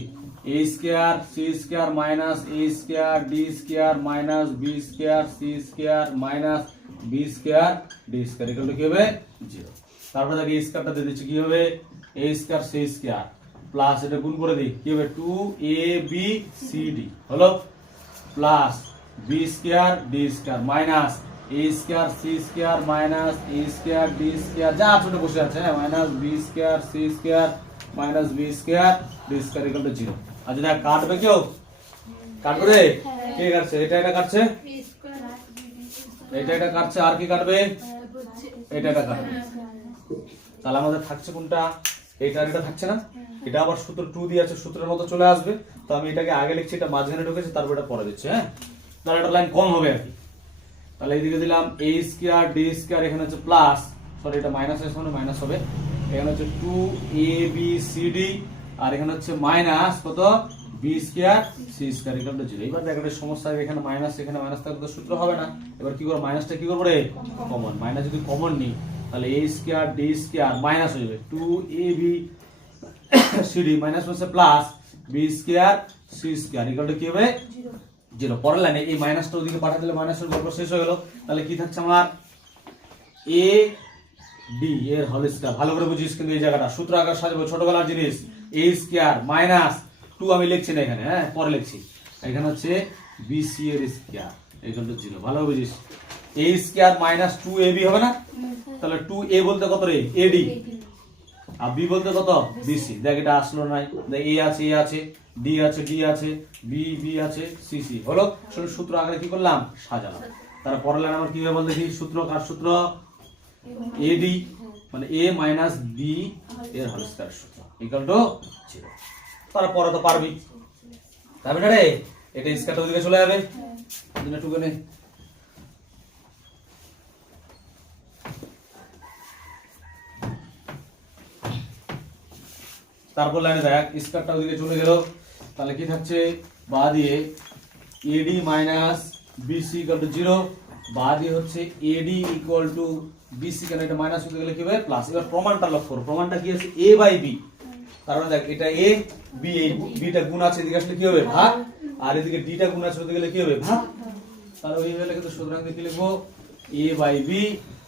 a square c square minus a square d square minus b square c square minus b square d square equal to কি হবে 0 তারপর দেখি এই স্কয়ারটা দিয়ে দিচ্ছি কি হবে a square c square plus এটা গুণ করে দিই কি হবে 2abcd হলো plus b square d square minus a square c square minus a square d square যা ছোট বসে আছে হ্যাঁ minus b square c square minus b square d square equal two 0 আর যদি কাটবে কেউ কাটবে রে কে কাটছে এটা কাটছে এটা কাটছে আর কি কাটবে এটা কাটবে তাহলে আমাদের থাকছে কোনটা এটা থাকছে না এটা আবার সূত্র 2 দিয়ে আছে সূত্রের মতো চলে আসবে তো আমি এটাকে আগে লিখছি এটা মাঝখানে ঢুকেছে তারপর এটা পরে দিচ্ছি হ্যাঁ তাহলে এটা লাইন কম হবে আর কি তাহলে এইদিকে দিলাম a স্কয়ার d স্কয়ার এখানে হচ্ছে প্লাস সরি এটা মাইনাস এর সামনে মাইনাস হবে এখানে হচ্ছে 2abcd আর এখানে হচ্ছে মাইনাস কত b square c square equal two 0 এবার দেখো এটা সমস্যা এখানে মাইনাস থাকলে তো সূত্র হবে না এবার কি করব মাইনাসটা কি করব রে কমন মাইনাস যদি কমন নিই তাহলে a square d square minus হয়ে যাবে 2abcd মাইনাস হচ্ছে plus b square c square equal to কি হবে 0 পরের লাইনে এই মাইনাসটা ওদিকে পাঠা দিলে মাইনাসের গল্প শেষ হয়ে গেল তাহলে কি থাকছে আমার a d এর হোল স্কয়ার ভালো করে বুঝিস কিন্তু এই জায়গাটা সূত্র আকার সাজাবো ছোটবেলার জিনিস a স্কয়ার মাইনাস 2 আমি লিখছি না এখানে হ্যাঁ পরে লিখছি এখানে হচ্ছে bc এর স্কয়ার ইকুয়াল টু 0 ভালো বুঝিস a স্কয়ার মাইনাস 2ab হবে না তাহলে 2a বলতে কত রে ad আর b বলতে কত bc দেখ এটা আসলো নাই দেখ a আছে d আছে b আছে c হলো সূত্র আকারে কি করলাম সাজালাম তার পরের লাইন আমার কি হবে বল দেখি সূত্র কার সূত্র ad মানে a মাইনাস b এর হোল স্কয়ার সূত্র ইকুয়াল টু 0 তারপরে তো পারবি তবে না রে এটা স্কয়ারটা ওদিকে চলে যাবে দিনা টুকে নে তারপর লাইনে দেখ স্কয়ারটা ওদিকে চলে গেল তাহলে কি থাকছে বা দিয়ে ad minus bc equal to 0 বা দিয়ে হচ্ছে ad ইকুয়াল টু bc কেন এটা মাইনাস হতে গেলে কি হবে প্লাস এবার প্রমাণটা লক্ষ্য করো প্রমাণটা কি আছে a বাই b তার মানে দেখ এটা a b এই b টা গুণ আছে এদিকে আসলে কি হবে ভাগ আর এদিকে d টা গুণ আছে হতে গেলে কি হবে ভাগ তাহলে ওই হলে কিন্তু সুতরাং কি লিখবো a বাই b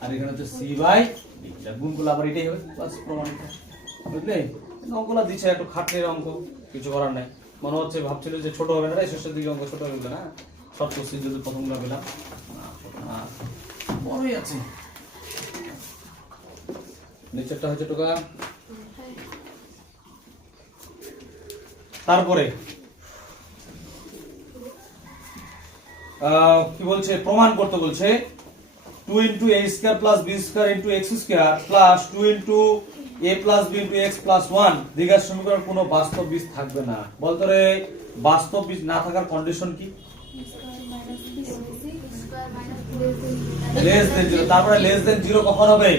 আর এখানে হচ্ছে c বাই d এটা গুণ করলে আবার এটাই হবে প্লাস প্রমাণটা বুঝলে অঙ্কগুলো দিচ্ছে একটু খাটনির অঙ্ক কিছু করার নাই মনে হচ্ছে ভাবছিল যে ছোট হবে না শেষের দিকে অঙ্ক ছোট হবে না সব কোশ্চেন যদি প্রথমগুলো পেলাম না বড়ই আছে নিচেরটা হচ্ছে টোকা তারপরে কি বলছে প্রমাণ করতে বলছে 2 into a square plus b square into x square plus 2 into a plus b into x plus 1 দ্বিঘাত সমীকরণ কোনো বাস্তব বীজ থাকবে না। বলতো রে বাস্তব বীজ না থাকার কন্ডিশন কি? Less than 0। তারপরে লেস দেন 0 কখন হবে?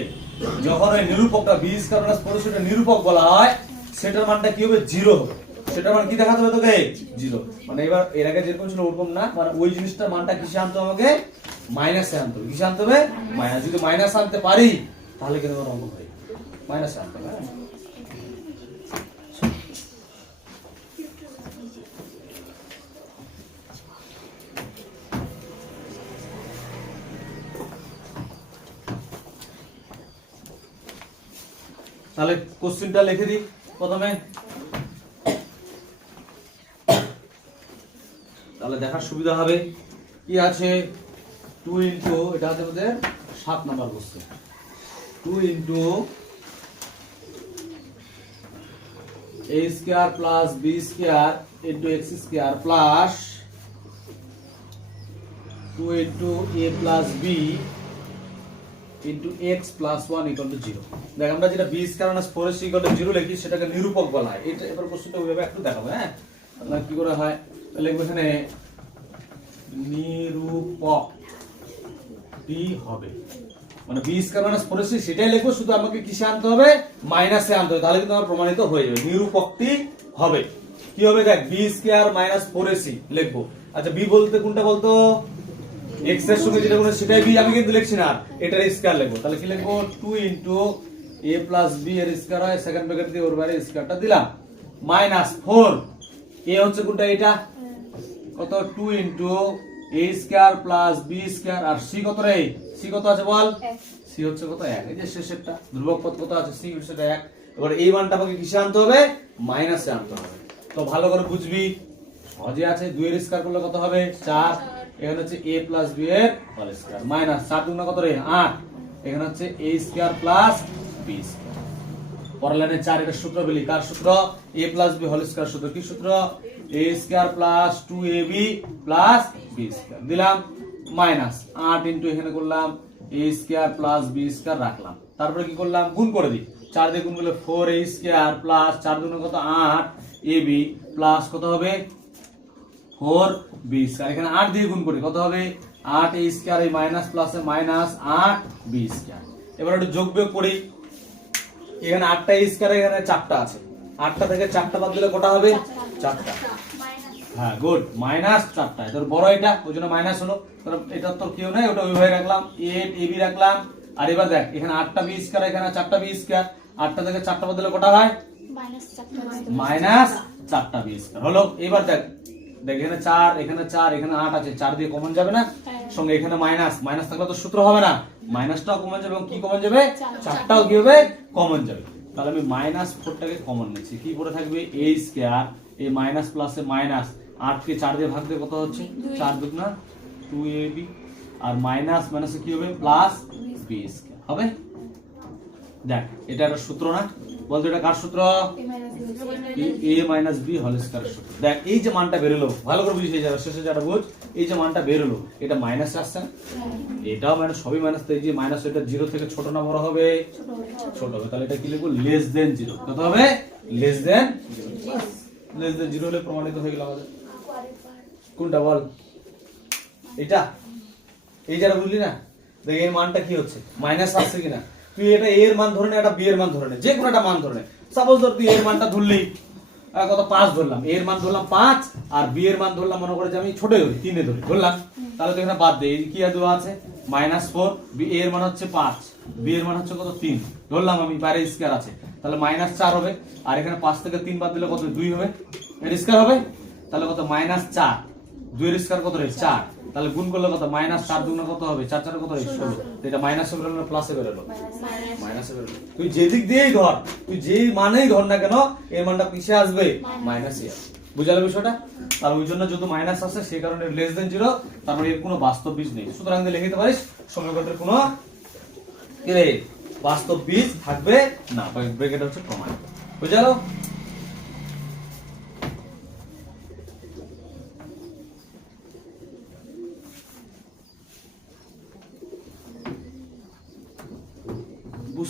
যখন ওই নিরূপকটা b স্কয়ার প্লাস 4 সেটা নিরূপক বলা হয়, সেটার মানটা কি হবে? 0 হবে। সেটার মান কি দেখাতে হবে তোকে? 0। মানে এবার এর আগে যেরকম ছিল ওরকম না, মানে ওই জিনিসটার মানটা কিসে আনতে হবে? আমাকে মাইনাসে আনতে হবে। কিসে আনতে হবে? মাইনাস। যদি মাইনাস আনতে পারি তাহলে কিন্তু আমার অঙ্ক হয় মাইনাসে আনতে হবে। তাহলে কোশ্চেনটা লিখে দিই প্রথমে, তাহলে দেখার সুবিধা হবে। কি আছে? 2 ইনটু, এটা হচ্ছে আমাদের 7 number question. 2 into a square plus b square into x square plus 2 into a plus b into x plus 1 equal to 0। দেখ আমরা যেটা b square minus 4ac equal to 0 লিখি সেটাকে নিরূপক বলা হয়। এটা এবার কোশ্চেনটা ওইভাবে একটু দেখাবো। হ্যাঁ, তাহলে কি করে হয়? লিখব এখানে নিরূপকটি হবে, মানে b স্কয়ার মাইনাস 4ac সেটাই লিখবো, শুধু আমাকে কিসে আনতে হবে? মাইনাসে আনতে হবে। তাহলে কিন্তু আমার প্রমাণিত হয়ে যাবে। নিরূপকটি হবে কি হবে? দেখ b স্কয়ার মাইনাস 4ac লিখবো। আচ্ছা b বলতে কোনটা বলতো? x এর সঙ্গে যেটা কোনো সেটাই b, আমি কিন্তু লিখছি না, এটার স্কয়ার লিখবো। তাহলে কি লিখবো? 2 ইনটু a প্লাস b এর স্কয়ার হয়, সেকেন্ড ব্র্যাকেট দিয়ে ওর বাইরে স্কয়ারটা দিলাম, মাইনাস 4 a হচ্ছে কোনটা? এটা কত? 2 into a square plus b square, আর c কত রে? c কত আছে বল? c হচ্ছে কত? 1। এই যে শেষেরটা ধ্রুবক পদ কত আছে? c হচ্ছে 1। এবার এই মানটা আমাকে কিসে আনতে হবে? মাইনাসে আনতে হবে। তো ভালো করে বুঝবি, সহজে আছে। 2 এর স্কয়ার করলে কত হবে? 4। এখানে হচ্ছে a প্লাস b এর হোল স্কয়ার মাইনাস 4 দুগুণ কত রে? 8। এখানে হচ্ছে a square plus b square. পরের লাইনে 4, এর সূত্র বলি। কার সূত্র? a plus b whole square সূত্র। কি সূত্র? a square plus 2ab plus b square দিলাম, মাইনাস 8 ইনটু এখানে করলাম a square plus b square রাখলাম। তারপরে কি করলাম? গুণ করে দিই। 4 দিয়ে গুণ করলে 4a স্কয়ার প্লাস 4 দুগুণ কত? 8ab প্লাস কত হবে? 4b square. এখানে 8 দিয়ে গুণ করি, কত হবে? 8a স্কয়ার, এই মাইনাস প্লাসে মাইনাস 8b স্কয়ার। এবার একটু যোগ বিয়োগ করি। এখানে 8টা স্কয়ার, এখানে 4টা আছে। 8টা থেকে 4টা বাদ দিলে কটা হবে? 4টা। হ্যাঁ, গুড, মাইনাস 4টা। তোর বড় এটা, ওই জন্য মাইনাস হলো। এটা তো কেউ নাই, ওটা ওইভাবে রাখলাম, 8ab রাখলাম। আর এবার দেখ এখানে 8টা b স্কয়ার, এখানে 4টা b স্কয়ার। 8টা থেকে 4টা বাদ দিলে কটা হয়? মাইনাস 4টা b স্কয়ার হলো। এবার দেখ এখানে 4, এখানে 4, এখানে 8 আছে, 4 দিয়ে কমন যাবে না? সঙ্গে এখানে মাইনাস, মাইনাস থাকলে তো সূত্র হবে না, মাইনাসটাও কমন যাবে এবং কি কমন যাবে? 4টাও কি হবে? কমন যাবে। তাহলে আমি মাইনাস 4টাকে কমন নিচ্ছি। কি পড়ে থাকবে? a স্কয়ার, এই মাইনাস প্লাসে মাইনাস, 8 কে 4 দিয়ে ভাগ দিয়ে কত হচ্ছে? 4 দুগুণা 2ab, আর মাইনাস মাইনাসে কি হবে? প্লাস b স্কয়ার হবে। দেখ এটা একটা সূত্র না? বলতো এটা কার সূত্র? a মাইনাস b হোল স্কয়ারের সূত্র। দেখ এই যে মানটা বের হলো, ভালো করে বুঝিয়ে যাবে, শেষে যারা বুঝ, এই যে মানটা বের হলো এটা মাইনাস আসছে না? এটাও মাইনাস, সবই মাইনাস। তো এই যে মাইনাস, এটা 0 থেকে ছোট না বড় হবে? ছোট হবে। তাহলে এটা কি লিখবো? Less than 0। কত হবে? Less than 0। লেস দেন 0 হলে প্রমাণিত হয়ে গেল আমাদের। কোনটা বল? এটা, এই যারা বুঝলি না? দেখ এর মানটা কি হচ্ছে? মাইনাস আসছে কিনা? তুই এটা a এর মান ধরে নে, এটা b এর মান ধরে নে, যে কোনো একটা মান ধরে নে। সাপোজ ধর তুই a এর মানটা ধরলি কত? 5 ধরলাম, a এর মান ধরলাম 5, আর b এর মান ধরলাম, মনে করে যে আমি ছোট ধরি, 3 এ ধরি, ধরলাম। তাহলে তো এখানে বাদ দে, এই কি দেওয়া আছে? -4, b এর মান হচ্ছে 5, b এর মান হচ্ছে কত? 3 ধরলাম আমি, বাইরে স্কয়ার আছে, তাহলে -4 হবে। আর এখানে 5 থেকে 3 বাদ দিলে কত? 2 হবে, এর স্কয়ার হবে। তাহলে কত? -4, 2 এর স্কয়ার কত রে? 4। তাহলে গুণ করলে কত? -4 দুগুণ কত হবে? 4 4 কত হবে? 16। এটা মাইনাসে বের হলো না প্লাসে বের হলো? মাইনাসে বের হলো। তুই যে দিক দিয়েই ধর, তুই যেই মানেই ধর না কেন, এর মানটা কিসে আসবে? মাইনাসে আসবে। বুঝালে বিষয়টা? তার ওই জন্য যত মাইনাস আছে সেই কারণে লেস দেন 0, তারপরে এর কোনো বাস্তব বীজ নেই। সুতরাং লিখে দিতে পারিস সমীকরণের কোনো কি রে? বাস্তব বীজ থাকবে না। ব্র্যাকেট হচ্ছে প্রমাণ। বুঝালো?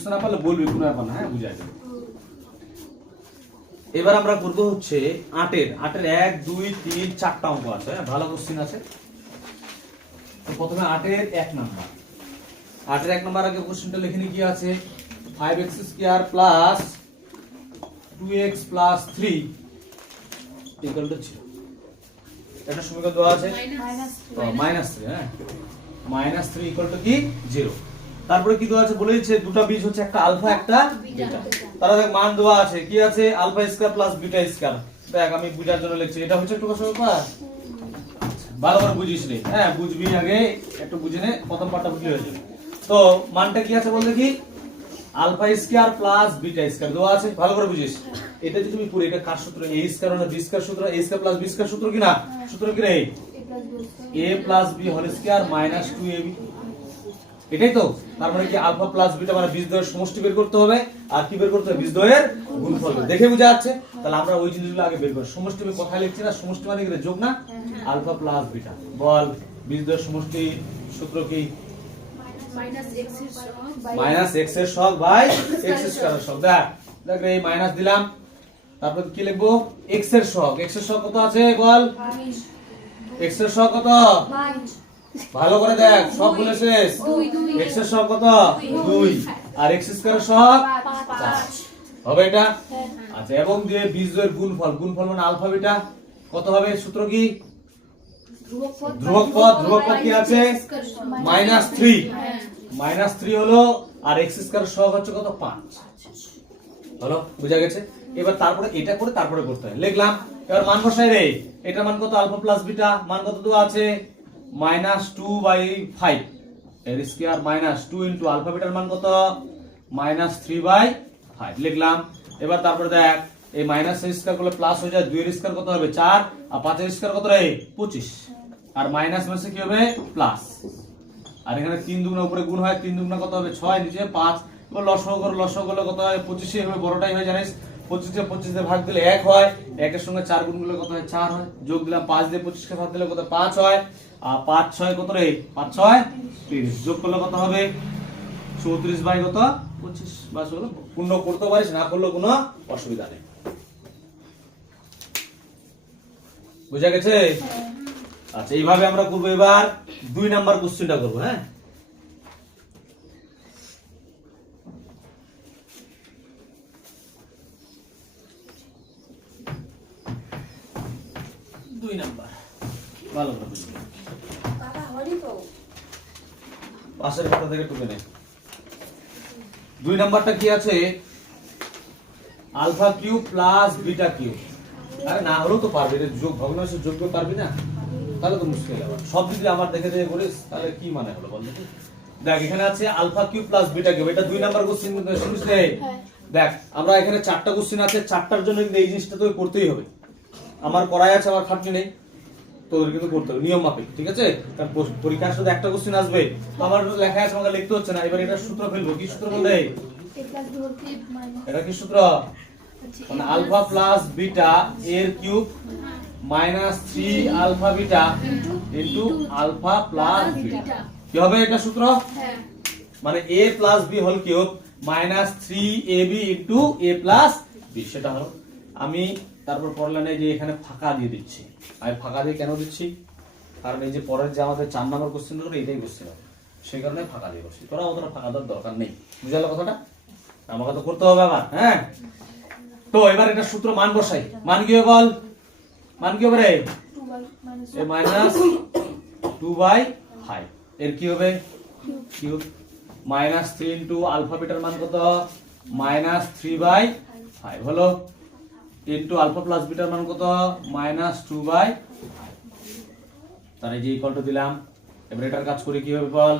বুঝতে না পারলে বলবি, কোনো ব্যাপার না, হ্যাঁ বুঝা যাবে। এবার আমরা করবো হচ্ছে 8-এর 1, 2, 3, 4টা অঙ্ক আছে, হ্যাঁ ভালো কোশ্চেন আছে। তো প্রথমে 8-এর 1 নাম্বার, 8-এর 1 নাম্বার আগে কোশ্চেনটা লিখে নি কি আছে, 5x square plus 2x plus 3 equal to 0। এটা সমীকরণ দেওয়া আছে -3, হ্যাঁ -3 ইকুয়াল টু কি 0। তারপরে কি দেওয়া আছে বলে দিচ্ছে দুটো বীজ হচ্ছে একটা আলফা একটা বিটা। তারা দেখ মান দেওয়া আছে কি আছে, alpha square plus beta square. দেখ আমি বুঝার জন্য লিখছি, এটা হচ্ছে একটু কষ্ট ব্যাপার, ভালো করে বুঝিস নি, হ্যাঁ বুঝবি আগে, একটু বুঝে নে, প্রথম পার্টটা বুঝলে হয়ে যাবে। তো মানটা কি আছে বলতে কি, alpha square plus beta square দেওয়া আছে, ভালো করে বুঝিস। এটা যদি তুমি পুরো এটা কার সূত্র, a স্কয়ার না b স্কয়ার সূত্র, a square plus b square সূত্র কি না, সূত্র কি রে, a plus b whole square minus 2ab, এটাই তো। তার মানে কি আলফা প্লাস বিটা মানে বীজদ্বয়ের সমষ্টি বের করতে হবে, আর কি বের করতে হবে, বীজদ্বয়ের গুণফল। দেখে বুঝা যাচ্ছে? তাহলে আমরা ওই জিনিসগুলো আগে বের করি। সমষ্টি আমি কথা লিখছি না, সমষ্টি মানে কি যোগ না, আলফা প্লাস বিটা। বল বীজদ্বয়ের সমষ্টি সূত্র কি, মাইনাস x এর সহগ বাই x স্কয়ারের সহগ। দেখ এই মাইনাস দিলাম, তারপর কি লিখবো, x এর সহগ। x এর সহগ কত আছে বল, x এর সহগ কত, ভালো করে দেখ, সব বলে শেষ। x এর সহগ কত 2 আর x স্কয়ারের সহগ 5 হবে এটা। আচ্ছা এবং দিয়ে বীজদ্বয়ের গুণফল, গুণফল মানে আলফা বিটা কত হবে, সূত্র কি, ধ্রুবক পদ কি আছে -3, -3 হলো, আর x স্কয়ার সহগ হচ্ছে কত 5, হলো বুঝা গেছে। এবার তারপরে এটা করে তারপরে করতে হয়, লিখলাম। এবার মান বসাই রে, এটার মান কত, আলফা প্লাস বিটা মান কত দেওয়া আছে, -2/5 এর স্কয়ার মাইনাস 2 ইনটু আলফা বিটার মান কত, -3/5 লিখলাম। এবার তারপরে দেখ এই মাইনাস এর স্কয়ার করলে প্লাস হয়ে যায়, 2 এর স্কয়ার কত হবে 4, আর 5 এর স্কয়ার কত রে 25, আর মাইনাস মাসে কি হবে প্লাস, আর এখানে 3 দুগুণা উপরে গুণ হয়, 3 দুগুণা কত হবে 6, নিচে 5। এবার লসাগু করলে কত হয় 25 হবে, বড়টাই হয় জানিস, 25 কে 25 দিয়ে ভাগ দিলে 1 হয়, 1 এর সঙ্গে 4 গুণ করলে কত হয় 4 হয়, যোগ দিলাম 5 দিয়ে 25 কে ভাগ দিলে কত 5 হয়, আর 5 6 কত রে 5 6 30, যোগ করলে কত হবে 34 বাই কত 25। বাস হলো, পূর্ণ করতে পারিস, না করলে কোনো অসুবিধা নেই। বুঝা গেছে? আচ্ছা এইভাবে আমরা করবো। এবার 2 নাম্বার কোশ্চেনটা করবো, হ্যাঁ ভালো করে বুঝবি, পাশের খাতা থেকে টুকে নে। 2 নাম্বারটা কি আছে, alpha cube plus beta cube. আরে না হলেও তো পারবি, এটা যোগ ভগ্নাংশের যোগ করে পারবি না, তাহলে তো মুশকিল হবে। সব যদি আমার দেখে দেখে করিস তাহলে কি মানে হলো বল দেখি। দেখ এখানে আছে alpha cube plus beta cube, এটা 2 নাম্বার কোশ্চেন কিন্তু শুনিস রে। দেখ আমরা এখানে 4টা কোশ্চেন আছে, 4টার জন্য কিন্তু এই জিনিসটা তোকে করতেই হবে। আমার করাই আছে, আমার খাটনি নেই, তোদের কিন্তু করতে হবে নিয়ম মাফিক, ঠিক আছে? কারণ পরীক্ষার সাথে একটা কোশ্চেন আসবে, তো আমার লেখা আছে, আমাকে লিখতে হচ্ছে না। এবার এটা সূত্র ফেলবো, কি সূত্র বলতে, এটা কি সূত্র, মানে আলফা প্লাস বিটা এর cube -3 alpha beta into alpha plus beta, কি হবে এটা সূত্র, মানে a plus b whole cube -3ab into a plus b, সেটা হলো। আমি তারপর পড়লাম এই যে এখানে ফাঁকা দিয়ে দিচ্ছি। আমি ফাঁকা দিয়ে কেন দিচ্ছি, কারণ এই যে পরের যে আমাদের 4 নম্বর কোশ্চেন হলো এটাই কোশ্চেন হবে, সেই কারণে ফাঁকা দিয়ে করছি। তোরা অতটা ফাঁকা দেওয়ার দরকার নেই, বুঝালো কথাটা, আমাকে তো করতে হবে আবার, হ্যাঁ। তো এবার এটা সূত্র মান বসাই, মান কি হবে বল, মান কি হবে রে, -2/5 এর কি হবে কিউব, -3 ইনটু আলফা বিটার মান কত -3/5 হলো, ইনটু আলফা প্লাস বিটার মান কত -2/, তার এই যে ইকুয়াল টু দিলাম। এবার এটার কাজ করে কি হবে বল,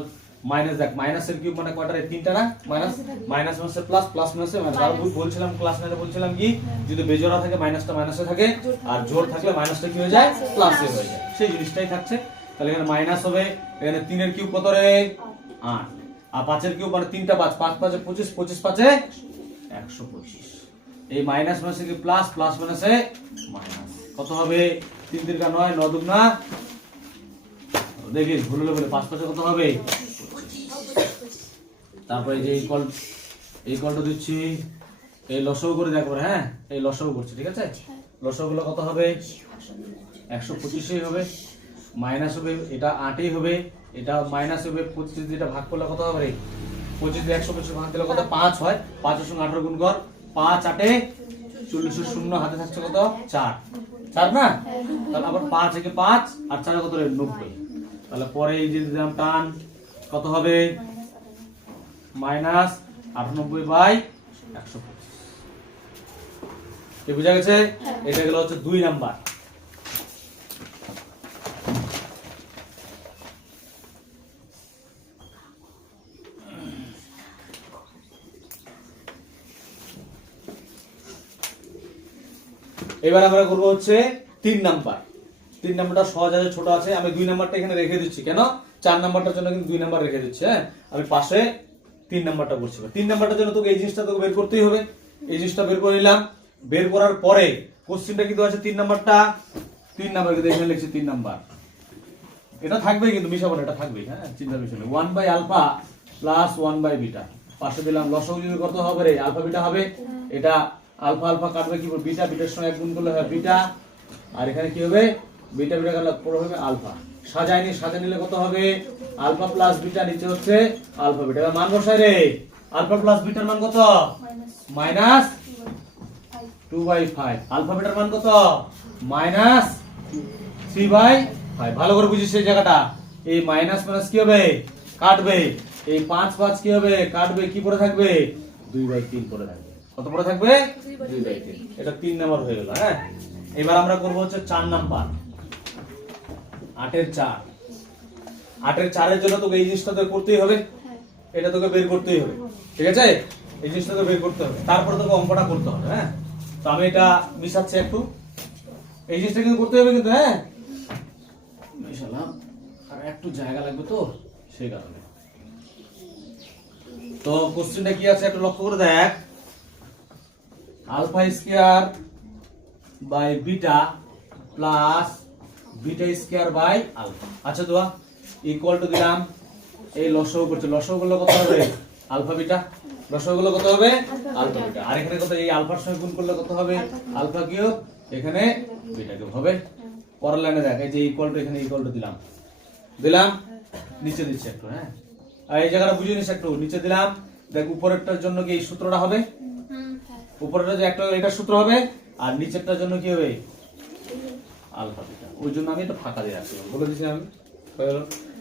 মাইনাস, দেখ মাইনাসের কিউব মানে কয়টা রে, 3টা না, মাইনাস মাইনাসে প্লাস, প্লাস মাইনাসে মাইনাস। আর বলছিলাম ক্লাস 9 বলছিলাম কি, যদি বেজোড়া থাকে মাইনাসটা মাইনাসে থাকে, আর জোড় থাকলে মাইনাসটা কি হয়ে যায় প্লাসে হয়ে যায়, সেই জিনিসটাই থাকছে। তাহলে এখানে মাইনাস হবে, এখানে 3 এর কিউব কত রে 8, আর 5 এর কিউব মানে 3টা 5, 5 5 25, 25 5 125। এই মাইনাস মাইনাসে কি প্লাস, প্লাস মাইনাসে মাইনাস, কত হবে 3 3 9, 9 দুগুণা, দেখিস ভুল হলে বলে 5 5 কত হবে, তারপরে যে ইকুয়াল ইকুয়াল টু দিচ্ছি এই লসাগু করে দেখো, হ্যাঁ এই লসাগু করছি, ঠিক আছে। লসাগু গুলো কত হবে? 125 হবে, মাইনাস হবে এটা 8 হবে, এটা মাইনাস হবে 25 দিয়ে এটা ভাগ করলে কত হবে রে? 25 দিয়ে 125 ভাগ দিলে কত? 5 হয়। 5 এর সঙ্গে 18 গুণ কর, 5 8 40 শূন্য হাতে থাকছে কত? 4 4 না? তাহলে আবার 5 একে 5 আর 4 কত রে? 90। তাহলে পরে এই যে দিলাম টান কত হবে? মাইনাস 98/125। কি বুঝা গেছে? এটা গেল হচ্ছে 2 নাম্বার। এবার আমরা করবো হচ্ছে 3 নাম্বার। 3 নাম্বারটা সহজ আছে, ছোট আছে। আমি 2 নাম্বারটা এখানে রেখে দিচ্ছি, কেন? 4 নাম্বারটার জন্য কিন্তু 2 নাম্বার রেখে দিচ্ছি। হ্যাঁ, আমি পাশে 3 নাম্বারটা করছি। 3 নাম্বারটার জন্য তোকে এই জিনিসটা তোকে বের করতেই হবে। এই জিনিসটা বের করে নিলাম। বের করার পরে কোশ্চেনটা কিন্তু আছে 3 নাম্বারটা, 3 নাম্বার কিন্তু এখানে লিখছি 3 নাম্বার। এটা থাকবে কিন্তু মিশাবো না, এটা থাকবে। হ্যাঁ, চিন্তা বিষয় নেই। 1/α প্লাস 1/β পাশে দিলাম। লসাগু যদি কত হবে রে? আলফা বিটা হবে। এটা আলফা আলফা কাটবে কি হবে? বিটা, বিটার সঙ্গে 1 গুণ করলে হয় বিটা। আর এখানে কি হবে? বিটা বিটা কাটলে পুরো হবে আলফা। সাজায়নি, সাজা নিলে কত হবে? আলফা প্লাস বিটা, নিচে হচ্ছে আলফা বিটা। এবার মান বসাই রে। আলফা প্লাস বিটার মান কত? মাইনাস 2/5। আলফা বিটার মান কত? মাইনাস 3/5। ভালো করে বুঝিস এই জায়গাটা। এই মাইনাস মাইনাস কি হবে? কাটবে। এই 5 5 কি হবে? কাটবে। কি পড়ে থাকবে? 2/3 পড়ে থাকবে। কত পড়ে থাকবে? 2/3। এটা 3 নাম্বার হয়ে গেল। হ্যাঁ, এবার আমরা করব হচ্ছে 4 নাম্বার। 8 এর 4। 8 এর 4 এর জন্য তোকে এই জিনিসটা তো করতেই হবে। এটা তোকে বের করতেই হবে, ঠিক আছে। এই জিনিসটা তো বের করতে হবে, তারপরে তোকে অঙ্কটা করতে হবে। হ্যাঁ, তো আমি এটা মিশাচ্ছি একটু। এই জিনিসটা কিন্তু করতে হবে কিন্তু। হ্যাঁ, মিশালাম, আর একটু জায়গা লাগবে তো সেই কারণে। তো কোশ্চেনটা কি আছে একটু লক্ষ্য করে দেখ। Alpha square by beta plus beta square by alpha. আচ্ছা দোয়া ইকুয়াল টু দিলাম। এই লসাগু করছে, লসাগু গুলো কত হবে? Alpha beta. লসাগু গুলো কত হবে? Alpha beta. আর এখানে কত? এই আলফার সঙ্গে গুণ করলে কত হবে? আলফা কিউব, এখানে বিটা কিউব হবে। পরের লাইনে দেখ, এই যে ইকুয়াল টু, এখানে ইকুয়াল টু দিলাম, দিলাম নিচে দিচ্ছি একটু। হ্যাঁ, আর এই জায়গাটা বুঝে নিস একটু। নিচে দিলাম, দেখ উপরেরটার জন্য কি এই সূত্রটা হবে? উপরেরটা যে একটা এটা সূত্র হবে, আর নিচেরটার জন্য কি হবে? Alpha beta. ওই জন্য আমি এটা ফাঁকা দিয়ে রাখছি, বলে দিচ্ছি আমি।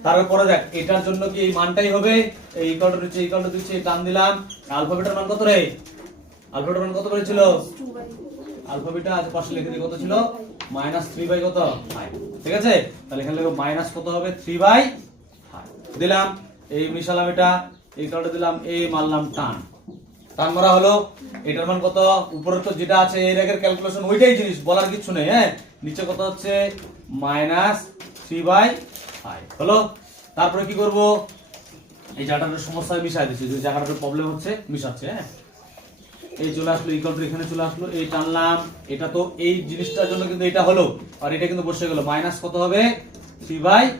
তারপরে দেখ এটার জন্য কি এই মানটাই হবে? এই ইকুয়াল টু দিচ্ছি, ইকুয়াল টু দিচ্ছি, টান দিলাম। আলফা বিটার মান কত রে? আলফা বিটার মান কত ছিল? আলফা বিটা আছে পাশে লিখে দিই, কত ছিল? -3 কত? 5। ঠিক আছে, তাহলে এখানে লিখব মাইনাস কত হবে? 3/5 দিলাম। এই মিশালাম, এটা ইকুয়াল টু দিলাম, এই মারলাম টান, টান মারা হলো। এটার মান কত? উপরে তো যেটা আছে এর আগের ক্যালকুলেশন ওইটাই জিনিস, বলার কিছু নেই। হ্যাঁ, নিচে কত হচ্ছে? -3/5 হলো। তারপরে কি করব? এই জায়গাটার সমস্যা মিশাই দিচ্ছি, যে জায়গাটার প্রবলেম হচ্ছে মিশাচ্ছে। হ্যাঁ, এই চলে আসলো, ইকুয়াল টু এখানে চলে আসলো, এই টানলাম। এটা তো এই জিনিসটার জন্য কিন্তু এটা হলো, আর এটা কিন্তু বসে গেল। মাইনাস কত হবে? 3/5।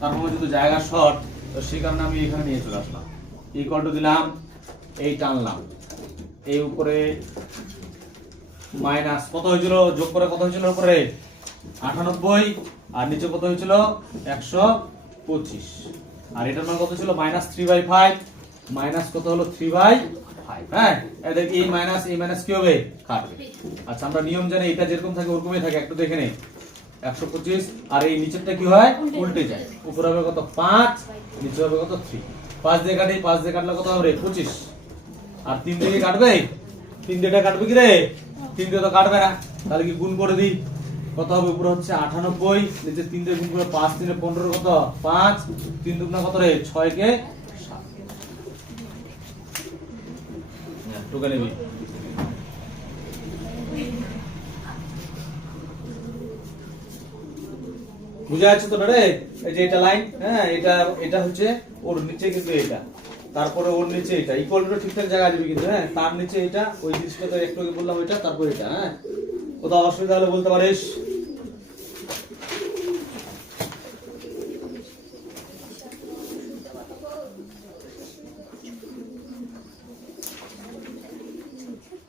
তার মধ্যে যদি জায়গা শর্ট, তো সেই কারণে আমি এখানে নিয়ে চলে আসলাম। ইকুয়াল টু দিলাম, এই টানলাম, এই উপরে মাইনাস কত হয়েছিল? যোগ করে কত হয়েছিল? উপরে 98, আর নিচে কত হয়েছিল? 125। আর এটার মান কত ছিল? -3/5। মাইনাস কত হলো? 3/5। হ্যাঁ, এই মাইনাস কি হবে? কাটবে। আচ্ছা, আমরা নিয়ম জানি, এটা যেরকম থাকে ওরকমই থাকে। একটু দেখে নেই, 125। আর এই নিচেরটা কি হয়? উল্টে যায়। উপরে হবে কত? 5, নিচে হবে কত? 3। 5 দিয়ে কাটি, 5 দিয়ে কাটলে কত হবে? 25। আর 3 দিয়ে কাটবে? 3 দিয়ে কাটবে কি রে? 3 দিয়ে তো কাটবে না, তাহলে কি গুণ করে দিই। কত হবে? উপরে হচ্ছে 98, নিচে 3 দিয়ে গুণ করে 5 3 15 কত? 5, 3 দুগুণা কত রে? 6 কে 7। টুকে নেবি। বুঝা যাচ্ছে তো রে? এই যে এটা লাইন, হ্যাঁ, এটা হচ্ছে ওর নিচে কিন্তু এটা, তারপরে ওর নিচে এটা, ইকুয়াল টু ঠিকঠাক জায়গায় দিবি কিন্তু। হ্যাঁ, তার নিচে এটা, ওই জিনিসটা তো একটু আগে বললাম এটা, তারপর এটা। হ্যাঁ, কোথাও অসুবিধা হলে বলতে পারিস।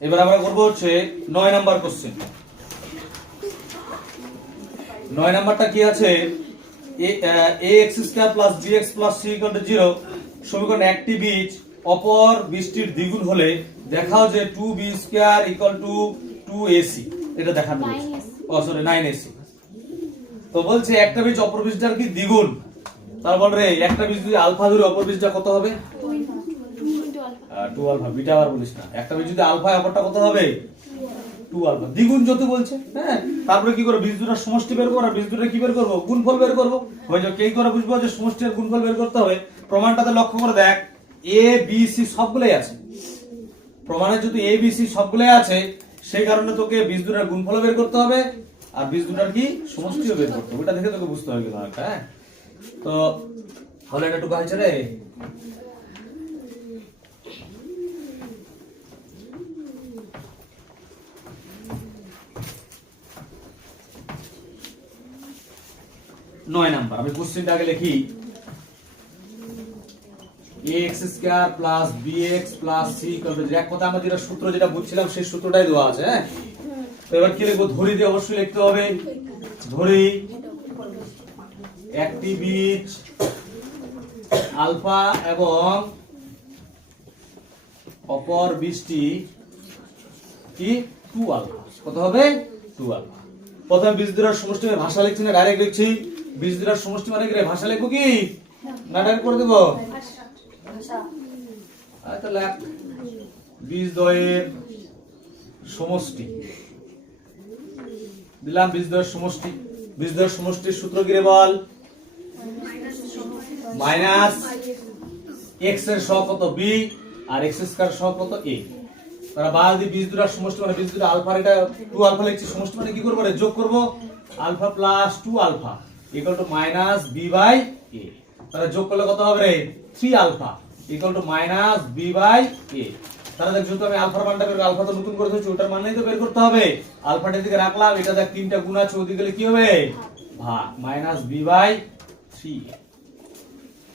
এবার আমরা করবো হচ্ছে 9 নাম্বার কোশ্চেন। 9 নাম্বারটা কি আছে, ax square plus bx plus c equal to 0 সমীকরণ একটি বীজ অপর বীজটির দ্বিগুণ হলে দেখাও যে 2b square equal two 2ac। এটা দেখানো বলছে, ও সরি 9ac। তো বলছে একটা বীজ অপর বীজটার কি দ্বিগুণ, তারপর রে একটা বীজ যদি আলফা ধরে অপর বীজটা কত হবে 2 আলফা। বিটা আর বলিস না, একটা বীজ যদি আলফা অপরটা কত হবে 2 আলফা, দ্বিগুণ যত বলছে। হ্যাঁ, তারপরে কি করব, বীজ দুটোর সমষ্টি বের করব আর বীজ দুটোর কি বের করব, গুণফল বের করব। হয়ে যাবে, কেই করে বুঝবো যে সমষ্টি আর গুণফল বের করতে হবে। প্রমাণটাতে লক্ষ্য করে দেখ, a b c সবগুলাই আছে। প্রমাণে যদি a b c সবগুলাই আছে, সেই কারণে তোকে বীজ দুটোর গুণফল বের করতে হবে আর বীজ দুটোর কি সমষ্টিও বের করতে হবে। ওটা দেখে তোকে বুঝতে হবে কিভাবে। হ্যাঁ, তো হলে এটা টুকু হয়েছে রে। নয় নাম্বার আমি কোশ্চেনটা আগে লিখি, ax square plus bx plus c equal to, এক কথা আমরা যেটা সূত্র যেটা বুঝছিলাম সেই সূত্রটাই দেওয়া আছে। হ্যাঁ, তো এবার কি লিখবো, ধরি দিয়ে অবশ্যই লিখতে হবে। ধরি একটি বীজ আলফা এবং অপর বীজটি কি 2 আলফা। কত হবে 2 আলফা। প্রথমে বীজ দুটোর সমষ্টি ভাষা লিখছি না ডাইরেক্ট লিখছি, বীজ দুটোর সমষ্টি মানে কি রে, ভাষা লিখবো কি না ডাইরেক্ট করে দেবো, তাহলে বীজ দ্বয়ের সমষ্টি দিলাম। বীজ দ্বয়ের সমষ্টি, বীজ দ্বয়ের সমষ্টির সূত্র কি রে বল, মাইনাস x এর সহগ কত b আর x স্কয়ার সহগ কত a। তারা বাদ দিয়ে বীজ দুটোর সমষ্টি মানে বীজ দুটো আলফা, এটা 2 আলফা লিখছি, সমষ্টি মানে কি করব রে, যোগ করব। Alpha plus 2 alpha equal to minus b by a। তাহলে যোগ করলে কত হবে রে, 3 alpha equal to minus b by a। তাহলে দেখ, যেহেতু আমি আলফার মানটা বের, আলফা তো নতুন করে ধরছি, ওটার মানই তো বের করতে হবে। আলফাটা এদিকে রাখলাম, এটা দেখ তিনটা গুণ আছে, ওদিকে গেলে কি হবে ভাগ, মাইনাস b বাই 3।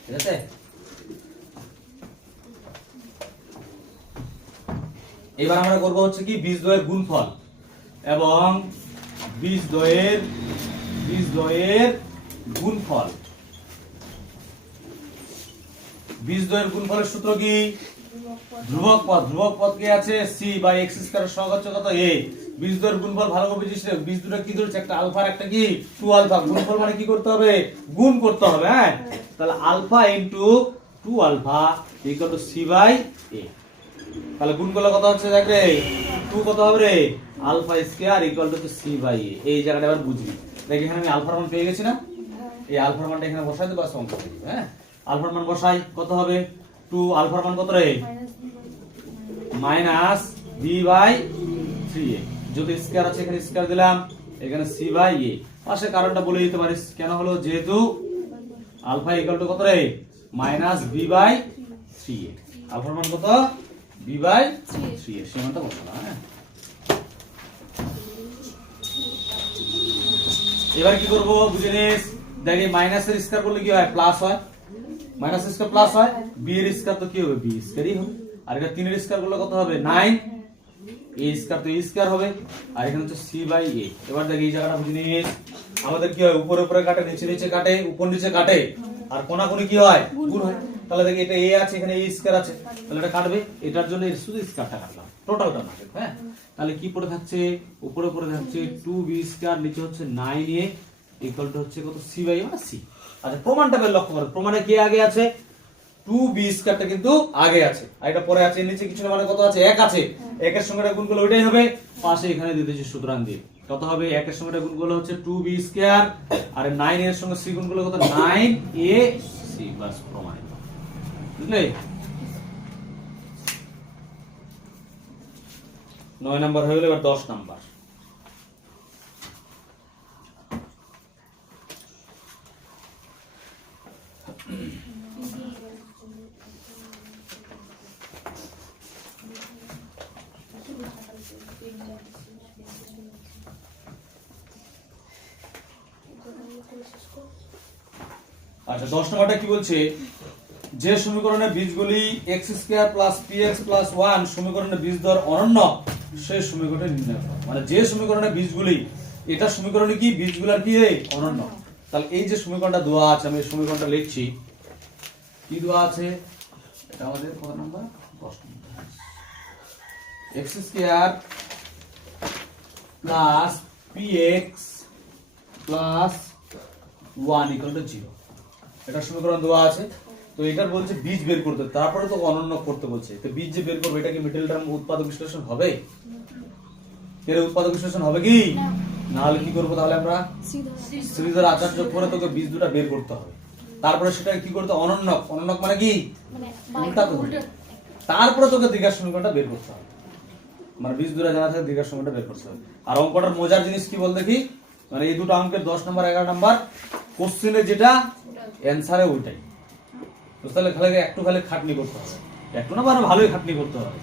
ঠিক আছে, এবার আমরা করব হচ্ছে কি বীজ দ্বয়ের গুণফল এবং বীজ দ্বয়ের গুণফল। বীজ দ্বয়ের গুণফলের সূত্র কি, ধ্রুবক পদ, ধ্রুবক পদ কি আছে c বাই x স্কয়ার সহগ হচ্ছে কত a। বীজ দ্বয়ের গুণফল ভালো করে বুঝিস, বীজ দুটো কি ধরছে, একটা আলফা আর একটা কি 2 আলফা। গুণফল মানে কি করতে হবে, গুণ করতে হবে। হ্যাঁ, তাহলে alpha into 2 alpha equal to c by a। তাহলে গুণ করলে কত হচ্ছে দেখ রে, 2 কত হবে রে, alpha square equal to c by a। এই জায়গাটা এবার বুঝবি, দেখ এখানে আমি আলফার মান পেয়ে গেছি না, এই আলফার মানটা এখানে বসাই দেব, অঙ্ক হয়ে যাবে। হ্যাঁ, আলফার মান বসাই, কত হবে 2, আলফার মান কত রে, মাইনাস b বাই 3a। যদি স্কয়ার আছে এখানে স্কয়ার দিলাম, এখানে c বাই a। পাশে কারণটা বলে দিতে পারিস কেন হলো, যেহেতু আলফা ইকুয়াল টু কত রে, মাইনাস b বাই 3a। আলফার মান কত, b বাই 3a, সেই মানটা বসালাম। হ্যাঁ, এবার কি করব বুঝে নিস, দেখ এই মাইনাসের স্কয়ার করলে কি হয়, প্লাস হয়, মাইনাস স্কয়ার প্লাস হয়, b এর স্কয়ার তো কি হবে, b স্কয়ারই হবে। আর এটা 3 এর স্কয়ার করলে কত হবে 9, a স্কয়ার তো a স্কয়ার হবে, আর এখানে হচ্ছে c বাই a। এবার দেখ এই জায়গাটা বুঝে নিস, আমাদের কি হয়, উপরে উপরে কাটে, নিচে নিচে কাটে, উপর নিচে কাটে, আর কোণাকুণি কি হয়, গুণ হয়। তাহলে দেখ এটা a আছে, এখানে a স্কয়ার আছে, তাহলে এটা কাটবে, এটার জন্য এর শুধু স্কয়ারটা কাটলাম, টোটালটা না। হ্যাঁ, তাহলে কি পড়ে থাকছে, উপরে পড়ে থাকছে 2b স্কয়ার, নিচে হচ্ছে 9a ইকুয়াল টু হচ্ছে কত, c বাই মানে c। আচ্ছা, প্রমাণটা বের লক্ষ্য করো, প্রমাণে কি আগে আছে, 2b স্কয়ারটা কিন্তু আগে আছে, আর এটা পরে আছে, নিচে কিছু না, মানে কত আছে, 1 আছে, 1 এর সঙ্গে গুণ করলে ওইটাই হবে, পাশে এখানে দিয়ে দিয়েছি সুতরাং দিয়ে কত হবে, 1 এর সঙ্গে গুণ করলে হচ্ছে 2b স্কয়ার, আর 9 এর সঙ্গে c গুণ করলে কত, 9ac। বাস প্রমাণ, বুঝলে। 9 নাম্বার হয়ে গেল, এবার 10 নাম্বার। আচ্ছা, 10 নম্বরটা কি বলছে, যে সমীকরণের বীজগুলি x square plus px plus 1 সমীকরণের বীজ দ্বয়ের অনন্য সেই সমীকরণে নির্ণয় করো, মানে যে সমীকরণে বীজগুলি, এটা সমীকরণে কি বীজগুলার কি অনন্য। তাহলে এই যে সমীকরণটা দেওয়া আছে, আমি এই সমীকরণটা লিখছি, কি দেওয়া আছে, এটা আমাদের কত number, 10 number. x square plus px plus 1 equal to 0, এটা সমীকরণ দেওয়া আছে। তো এটার বলছে বীজ বের করতে, তারপরে তো অনন্য করতে বলছে। তো বীজ যে বের করবে, এটা কি মিডল টার্ম উৎপাদক বিশ্লেষণ হবে? এর উৎপাদক বিশ্লেষণ হবে কি না? হলে কি করবো তাহলে আমরা শ্রীধর আচার্য করে তোকে বীজ দুটো বের করতে হবে। তারপরে সেটা কি করতে, অনন্যক, অনন্যক মানে কি উল্টা করবে। তারপরে তোকে দীর্ঘ সমীকরণটা বের করতে হবে, মানে বীজ দুটো জানা থাকে দীর্ঘ সমীকরণটা বের করতে হবে। আর অঙ্কটার মজার জিনিস কি বল দেখি, মানে এই দুটো অঙ্কের 10 নাম্বার 11 নাম্বার কোশ্চেনে যেটা অ্যানসারে ওইটাই। তো তাহলে খালি একটু খালি খাটনি করতে হবে, একটু না মানে ভালোই খাটনি করতে হবে।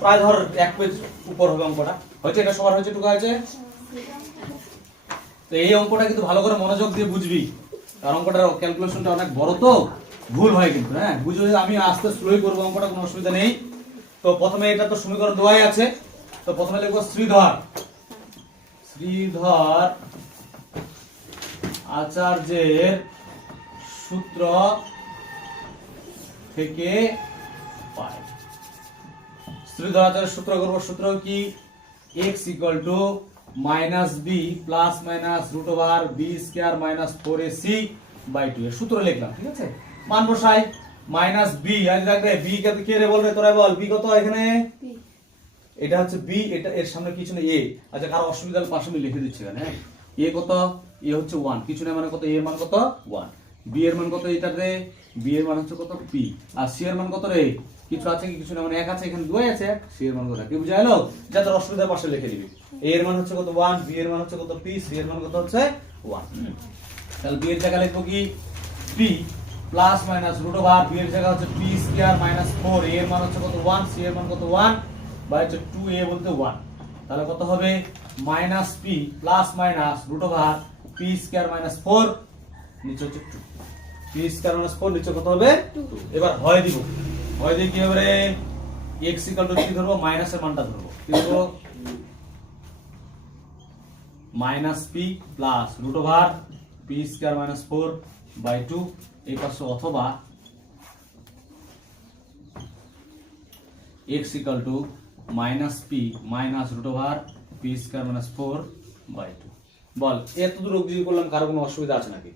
প্রায় ধর 1 পেজ উপর হবে অঙ্কটা, হয়তো এটা সবার হয়েছে, টুকা হয়েছে। তো এই অঙ্কটা কিন্তু ভালো করে মনোযোগ দিয়ে বুঝবি, কারণ অঙ্কটার ক্যালকুলেশনটা অনেক বড়, তো ভুল হয় কিন্তু। হ্যাঁ, বুঝে আমি আস্তে স্লোই করবো অঙ্কটা, কোনো অসুবিধা নেই। তো প্রথমে এটা তো সমীকরণ দেওয়াই আছে, তো প্রথমে লিখবো শ্রীধর, শ্রীধর আচার্যের সূত্র থেকে পাই। শ্রীধর আচার্যের সূত্র করবো, সূত্র কি x equal to minus B plus minus root over B square minus 4ac by 2, এর সূত্র লিখলাম। ঠিক আছে, মান বসাই, মাইনাস বি, আজ দেখবে বি কে রে বলবে, তোরা বল বি কত এখানে, এটা হচ্ছে বি, এটা এর সামনে কিছু নেই এ। আচ্ছা, কারো অসুবিধা হলে পাশে আমি লিখে দিচ্ছি এখানে। হ্যাঁ, এ কত, এ হচ্ছে 1, কিছু না মানে কত, এ এর মান কত 1, বি এর মান কত, এটাতে বি এর মান হচ্ছে কত পি, আর সি এর মান কত রে, কিছু আছে কি কিছু না মানে 1 আছে, এখানে 2 আছে, সি এর মান কত, কি বুঝা গেল? যাদের অসুবিধা পাশে লিখে দিবি, এ এর মান হচ্ছে কত 1, বি এর মান হচ্ছে কত পি, সি এর মান কত হচ্ছে 1। তাহলে বি এর জায়গায় লিখবো কি P plus minus root over B এর জায়গা হচ্ছে পি স্কয়ার মাইনাস 4, এ এর মান হচ্ছে কত 1, সি এর মান কত 1 বাই হচ্ছে 2a বলতে 1। তাহলে কত হবে minus P plus minus root over P square minus 4, নিচে হচ্ছে 2, পি স্কয়ার মাইনাস 4, নিচে কত হবে 2। এবার হয় দিব, হয় দিয়ে কি হবে রে, x ইকুয়াল টু কি ধরবো, মাইনাসের মানটা ধরবো, কি ধরবো, minus P plus root over P square minus 4 by 2 এই পাশে, অথবা x equal to minus P minus root over P square minus 4 by 2। বল এত দূর অবধি করলাম, কারো কোনো অসুবিধা আছে নাকি?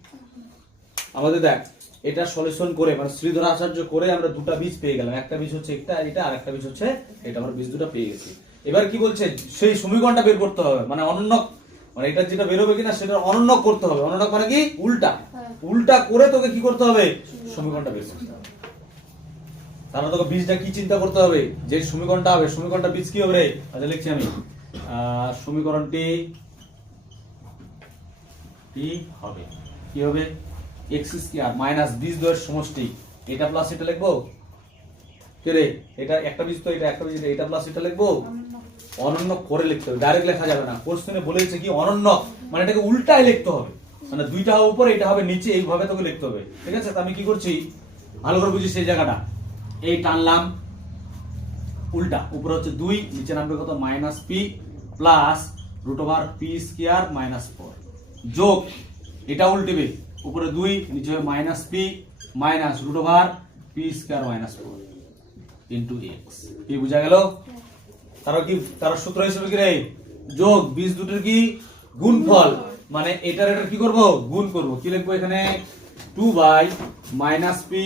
আমাদের দেখ, এটা সলিউশন করে মানে শ্রীধর আচার্য করে আমরা দুটো বীজ পেয়ে গেলাম, একটা বীজ হচ্ছে এটা আর একটা বীজ হচ্ছে এটা, আমরা বীজ দুটো পেয়ে গেছি। এবার কি বলছে, সেই সমীকরণটা বের করতে হবে, মানে অনন্য, মানে এটা যেটা বের হবে কিনা সেটা অনন্য করতে হবে। অনন্য মানে কি উল্টা, উল্টা করে তোকে কি করতে হবে, সমীকরণটা বের করতে হবে। তাহলে তোকে বীজটা কি চিন্তা করতে হবে, যে সমীকরণটা হবে, সমীকরণটা বীজ কি হবে রে? আচ্ছা লিখছি আমি, সমীকরণটি কি হবে, কি হবে, x স্কয়ার মাইনাস বীজ দ্বয়ের সমষ্টি, এটা প্লাস এটা লিখবো, কে রে, এটা একটা বীজ তো, এটা একটা বীজ, এটা প্লাস এটা লিখবো, অনন্য করে লিখতে হবে, ডাইরেক্ট লেখা যাবে না। কোশ্চেনে বলেছে কি অনন্য, মানে এটাকে উল্টায় লিখতে হবে, মানে দুইটা হবে উপরে, এটা হবে নিচে, এইভাবে তোকে লিখতে হবে। ঠিক আছে, তো আমি কি করছি, ভালো করে বুঝিস সেই জায়গাটা, এই টানলাম উল্টা, উপরে হচ্ছে 2, নিচে নামবে কত minus P plus root over P square minus 4, যোগ এটা উল্টেবে, উপরে 2, নিচে হবে minus P minus root over P square minus 4 into X. কি বুঝা গেল? তার সূত্র হিসেবে কি রে, যোগ বীজ দুটোর কি গুণফল, মানে এটার কি করব, গুণ করব। কি লিখবো এখানে, 2 by minus P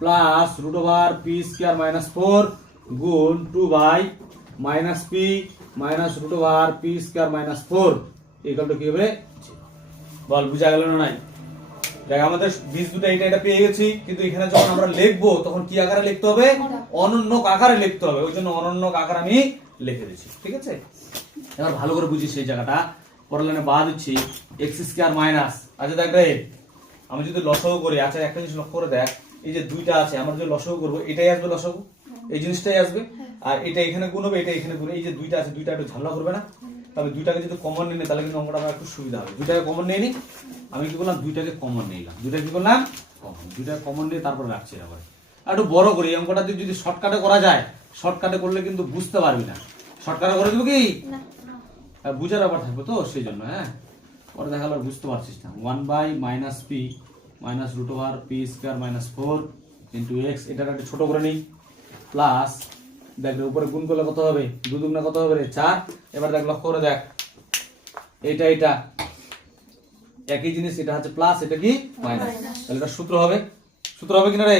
plus root over P square minus 4 গুণ 2 by minus P minus root over P square minus 4 equal to কি হবে। বল বুঝা গেল না নাই? দেখ আমাদের বীজ দুটো এটা পেয়ে গেছি, কিন্তু এখানে যখন আমরা লিখবো তখন কি আকারে লিখতে হবে, অনন্যক আকারে লিখতে হবে, ওই জন্য অনন্যক আকার আমি লিখে দিচ্ছি। ঠিক আছে, এবার ভালো করে বুঝি সেই জায়গাটা, পরের লাইনে বাদ দিচ্ছি x স্কয়ার মাইনাস, আচ্ছা দেখ রে, আমি যদি লসাগু করি, আচ্ছা একটা জিনিস লক্ষ্য করে দেখ, এই যে দুইটা আছে, আমরা যদি লসাগু করবো এটাই আসবে লসাগু, এই জিনিসটাই আসবে, আর এটা এখানে গুণ হবে, এটা এখানে গুণ, এই যে দুইটা আছে দুইটা একটু ঝামেলা করবে না? তবে দুইটাকে যদি কমন নিই তাহলে কিন্তু অঙ্কটা আমার একটু সুবিধা হবে। দুইটাকে কমন নিয়ে নি, আমি কি করলাম, দুইটাকে কমন নিলাম, দুইটা কি করলাম কমন, দুইটাকে কমন নিয়ে তারপরে রাখছি। আবার একটু বড় করি, এই অঙ্কটা যদি শর্টকাটে করা যায়, শর্টকাটে করলে কিন্তু বুঝতে পারবি না, শর্টকাট করে দেবো কি না বুঝার ব্যাপার থাকবে তো সেই জন্য। হ্যাঁ পরে দেখালো আর বুঝতে পারছিস না। 1/-p minus root over P square minus 4 into X, এটার একটা ছোট করে নিই, প্লাস দেখ উপরে গুণ করলে কত হবে, 2 দুগুণে কত হবে রে 4। এবার দেখ লক্ষ্য করে দেখ, এটা এটা একই জিনিস, এটা হচ্ছে প্লাস, এটা কি মাইনাস, তাহলে এটা সূত্র হবে, সূত্র হবে কিনা রে?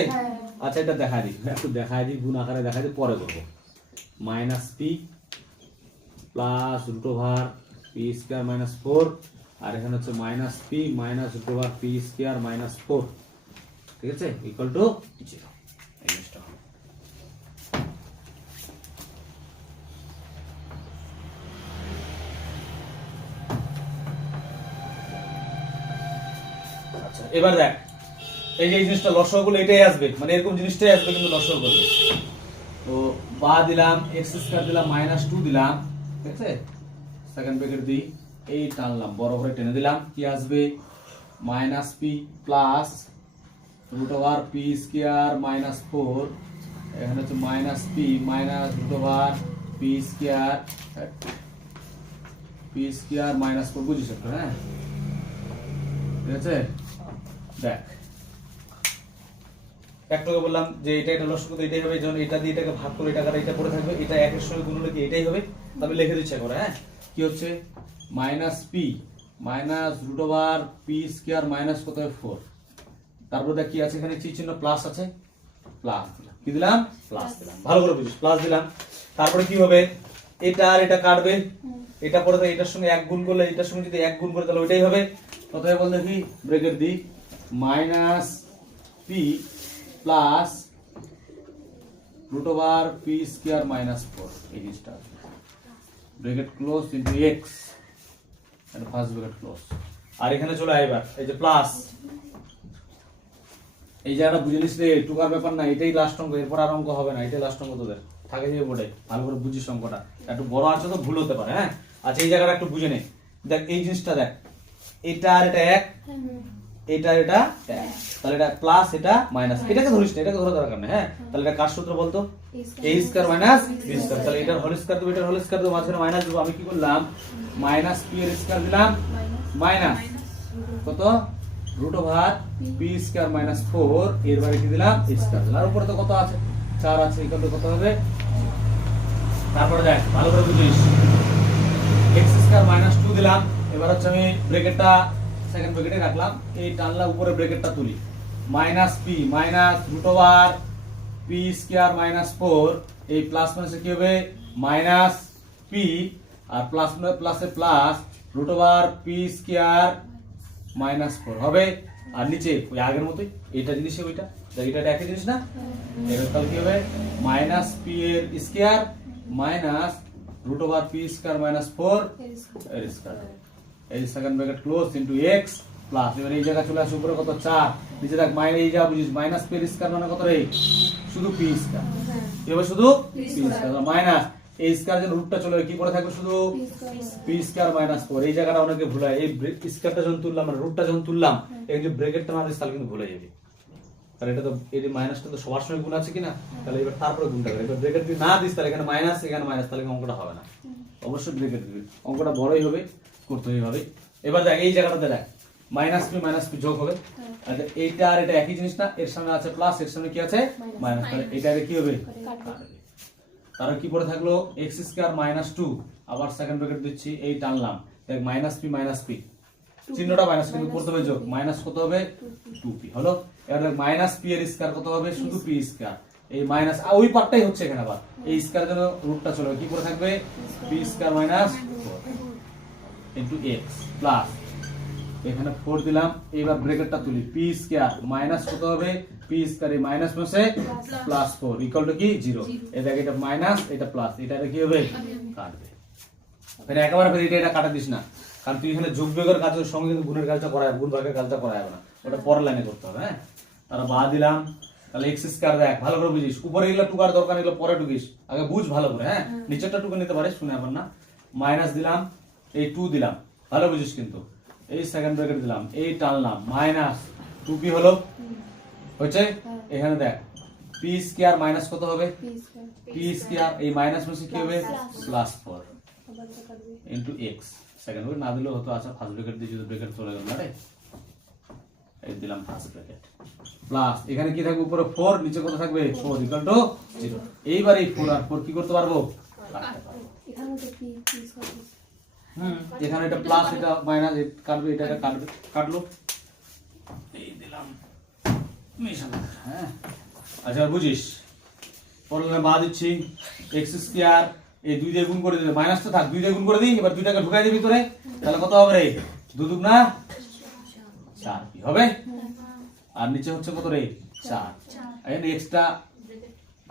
আচ্ছা এটা দেখাই দিই, একটু দেখাই দিই, গুণ আকারে দেখাই দিই, পরে করবো। Minus P plus root over P square minus 4, আর এখানে হচ্ছে minus P minus root over P square minus 4, ঠিক আছে, ইকুয়াল টু 0। এই জিনিসটা হবে। আচ্ছা এবার দেখ, এই যে এই জিনিসটা লসাগুলো এটাই আসবে, মানে এরকম জিনিসটাই আসবে কিন্তু লসাগু করবে। তো বা দিলাম এক্স স্কয়ার দিলাম মাইনাস 2 দিলাম, ঠিক আছে, সেকেন্ড ব্র্যাকেট দিই, এই টানলাম বড় করে টেনে দিলাম, কি আসবে minus P plus root over P square minus 4, এখানে হচ্ছে minus P minus root over P square minus 4, বুঝিস একটু? হ্যাঁ ঠিক আছে। দেখ একটাকে বললাম যে এটা এটা লসাগু তো এটাই হবে, যখন এটা দিয়ে এটাকে ভাগ করে এটা কাটা এটা পড়ে থাকবে, এটা একের সঙ্গে গুণ হলে কি এটাই হবে, তবে লিখে দিচ্ছি একবার। হ্যাঁ কি হচ্ছে minus P minus root over P square minus কত হবে 4, তারপর দেখ কি আছে এখানে কি চিহ্ন প্লাস আছে, প্লাস দিলাম, কি দিলাম প্লাস দিলাম, ভালো করে বুঝিস, প্লাস দিলাম। তারপরে কি হবে এটা আর এটা কাটবে, এটা পরে এটার সঙ্গে এক গুণ করলে এটার সঙ্গে যদি এক গুণ করে তাহলে ওইটাই হবে। প্রথমে বল দেখি ব্র্যাকেট দিই, minus P plus root over P square minus 4, এই জিনিসটা bracket close into X, and first bracket close. আর এখানে চলে আয় এবার এই যে প্লাস, এই জায়গাটা বুঝে নিস রে, টুকার ব্যাপার না, এটাই লাস্ট অঙ্ক, এরপর আর অঙ্ক হবে না, এটাই লাস্ট অঙ্ক তোদের থাকে যে বোর্ডে, ভালো করে বুঝিস অঙ্কটা, একটু বড় আছে তো ভুল হতে পারে। হ্যাঁ আচ্ছা এই জায়গাটা একটু বুঝে নে, দেখ এই জিনিসটা দেখ, এটা আর এটা এক, এটা এটা এক, তাহলে এটা প্লাস এটা মাইনাস, এটাকে ধরিস না, এটাকে ধরা দরকার নেই। হ্যাঁ তাহলে এটা কার সূত্র বলতো, a square minus b square, তাহলে এটার হোল স্কয়ার দেবো, এটার হোল স্কয়ার দেবো, মাঝখানে মাইনাস দেবো, আমি কি করলাম মাইনাস p এর স্কয়ার দিলাম মাইনাস কত root over p square minus 4, এর বাইরে কি দিলাম স্কয়ার, আর উপরে তো কত আছে 4 আছে, ইকুয়াল টু কত হবে। তারপরে দেখ ভালো করে বুঝিস, x স্কয়ার মাইনাস 2 দিলাম, এবার হচ্ছে আমি ব্র্যাকেটটা সেকেন্ড ব্র্যাকেটে রাখলাম, এই টানলা উপরে ব্র্যাকেটটা তুলি, minus P minus root over P square minus 4, এই প্লাস মাইনাসে কি হবে মাইনাস পি, আর প্লাস প্লাসে plus root over P square minus 4 হবে, আর নিচে ওই আগের মতোই এটা জিনিসই ওইটা, এটা একই জিনিস না, এবার তাহলে কি হবে মাইনাস পি এর square minus root over P square minus 4 এর স্কয়ার, এই second bracket close into X plus, এবার এই জায়গা চলে আসে উপরে কত 4, নিচে দেখ মাইনাস, এই যা বুঝিস মাইনাস পি এর স্কয়ার মানে কত রে শুধু পি স্কয়ার, এবার শুধু পি স্কয়ার মাইনাস এই স্কয়ার যে রুটটা চলে কি পড়ে থাকবে শুধু পি স্কয়ার মাইনাস 4, এই জায়গাটা অনেকে ভুলায়, এই স্কয়ারটা যখন তুললাম মানে রুটটা যখন তুললাম, এই যে ব্র্যাকেটটা না দিস তাহলে কিন্তু ভুলে যাবে, তাহলে এটা তো এই যে মাইনাসটা তো সবার সঙ্গে গুণ আছে কিনা, তাহলে এবার তারপরে গুণটা করে, এবার ব্র্যাকেট যদি না দিস তাহলে এখানে মাইনাস এখানে মাইনাস, তাহলে অঙ্কটা হবে না, অবশ্যই ব্র্যাকেট দিবি, অঙ্কটা বড়ই হবে, করতে হবে। এবার দেখ এই জায়গাটাতে দেখ মাইনাস পি যোগ হবে, আচ্ছা এইটা আর এটা একই জিনিস না, এর সামনে আছে প্লাস, এর সামনে কি আছে মাইনাস, তাহলে এটা কি হবে, তাহলে কি পড়ে থাকলো x স্কয়ার মাইনাস 2, আবার সেকেন্ড ব্র্যাকেট দিচ্ছি, এই টানলাম, দেখ মাইনাস পি চিহ্নটা মাইনাস কিন্তু প্রথমে যোগ, মাইনাস কত হবে 2p হলো। এবার দেখ মাইনাস পি এর স্কয়ার কত হবে শুধু পি স্কয়ার, এই মাইনাস ওই পার্টটাই হচ্ছে এখানে, আবার এই স্কয়ার জন্য রুটটা চলে কি পড়ে থাকবে P square minus 4 into x plus এখানে 4 দিলাম, এবার ব্র্যাকেটটা তুলি, পি স্কয়ার মাইনাস কত হবে পি স্কয়ার, এই মাইনাস মাসে প্লাস 4 ইকুয়াল টু কি 0, এই দেখ এটা মাইনাস এটা প্লাস, এটা কি হবে কাটবে, মানে একেবারে ফের এটা কাটা দিস না, কারণ তুই এখানে যোগ বিয়োগের কাজের সঙ্গে কিন্তু গুণের কাজটা করায়, গুণ ভাগের কাজটা করায় না, ওটা পরের লাইনে করতে হবে। হ্যাঁ তাহলে বা দিলাম, তাহলে এক্স স্কয়ার দেখ ভালো করে বুঝিস, উপরে এগুলো টুকার দরকার, এগুলো পরে টুকিস, আগে বুঝ ভালো করে। হ্যাঁ নিচেরটা টুকে নিতে পারিস, শুনে আবার না, মাইনাস দিলাম, এই 2 দিলাম, ভালো বুঝিস কিন্তু, এই সেকেন্ড ব্র্যাকেট দিলাম, এই টানলাম মাইনাস 2p হলো হচ্ছে, এখানে দেখ পি স্কয়ার মাইনাস কত হবে পি স্কয়ার, এই মাইনাস মাসে কি হবে plus 4 into x, second bracket না দিলেও হতো, আচ্ছা ফার্স্ট ব্র্যাকেট দিয়ে যদি ব্র্যাকেট চলে গেল না রে, এই দিলাম ফার্স্ট ব্র্যাকেট প্লাস এখানে কি থাকবে উপরে 4 নিচে কত থাকবে 4 ইকুয়াল টু 0। এইবার এই 4 আর 4 কি করতে পারবো কাটতে পারবো। এখানে তো পি হবে। এখানে এটা প্লাস এটা মাইনাস কাটবে, এটা কাটবে, কাটলো, এই দিলাম মেশালাম। হ্যাঁ আচ্ছা বুঝিস পড়লে বাদ দিচ্ছি এক্স স্কয়ার, এই 2 দিয়ে গুণ করে দিলে মাইনাস তো থাক, 2 দিয়ে গুণ করে দিই, এবার 2টাকে ঢুকাই দিই ভিতরে, তাহলে কত হবে রে 2 দুগুণা 4 কি হবে, আর নিচে হচ্ছে কত রে 4, এখানে এক্সটা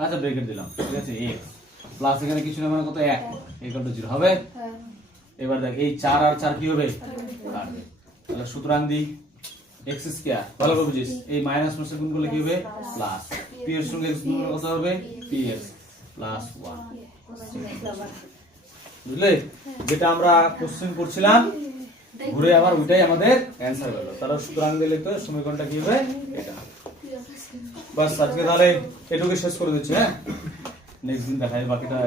আচ্ছা ব্র্যাকেট দিলাম, ঠিক আছে এক্স প্লাস এখানে কিছু না মানে কত 1 ইকুয়াল টু 0 হবে। হ্যাঁ এবার দেখ এই 4 আর 4 কি হবে কাটবে, তাহলে সুতরাং দি x স্কয়ার, ভালো করে বুঝিস, এই মাইনাস মাসে গুণ করলে কি হবে প্লাস, p এর সঙ্গে x গুণ করলে কত হবে px প্লাস 1, বুঝলে, যেটা আমরা কোশ্চেন করছিলাম ঘুরে আবার ওইটাই আমাদের অ্যানসার হলো। তাহলে সুতরাং দিলে তো সমীকরণটা কি হবে এটা। বাস আজকে তাহলে এটুকু শেষ করে দিচ্ছি, হ্যাঁ নেক্সট দিন দেখাই বাকিটা।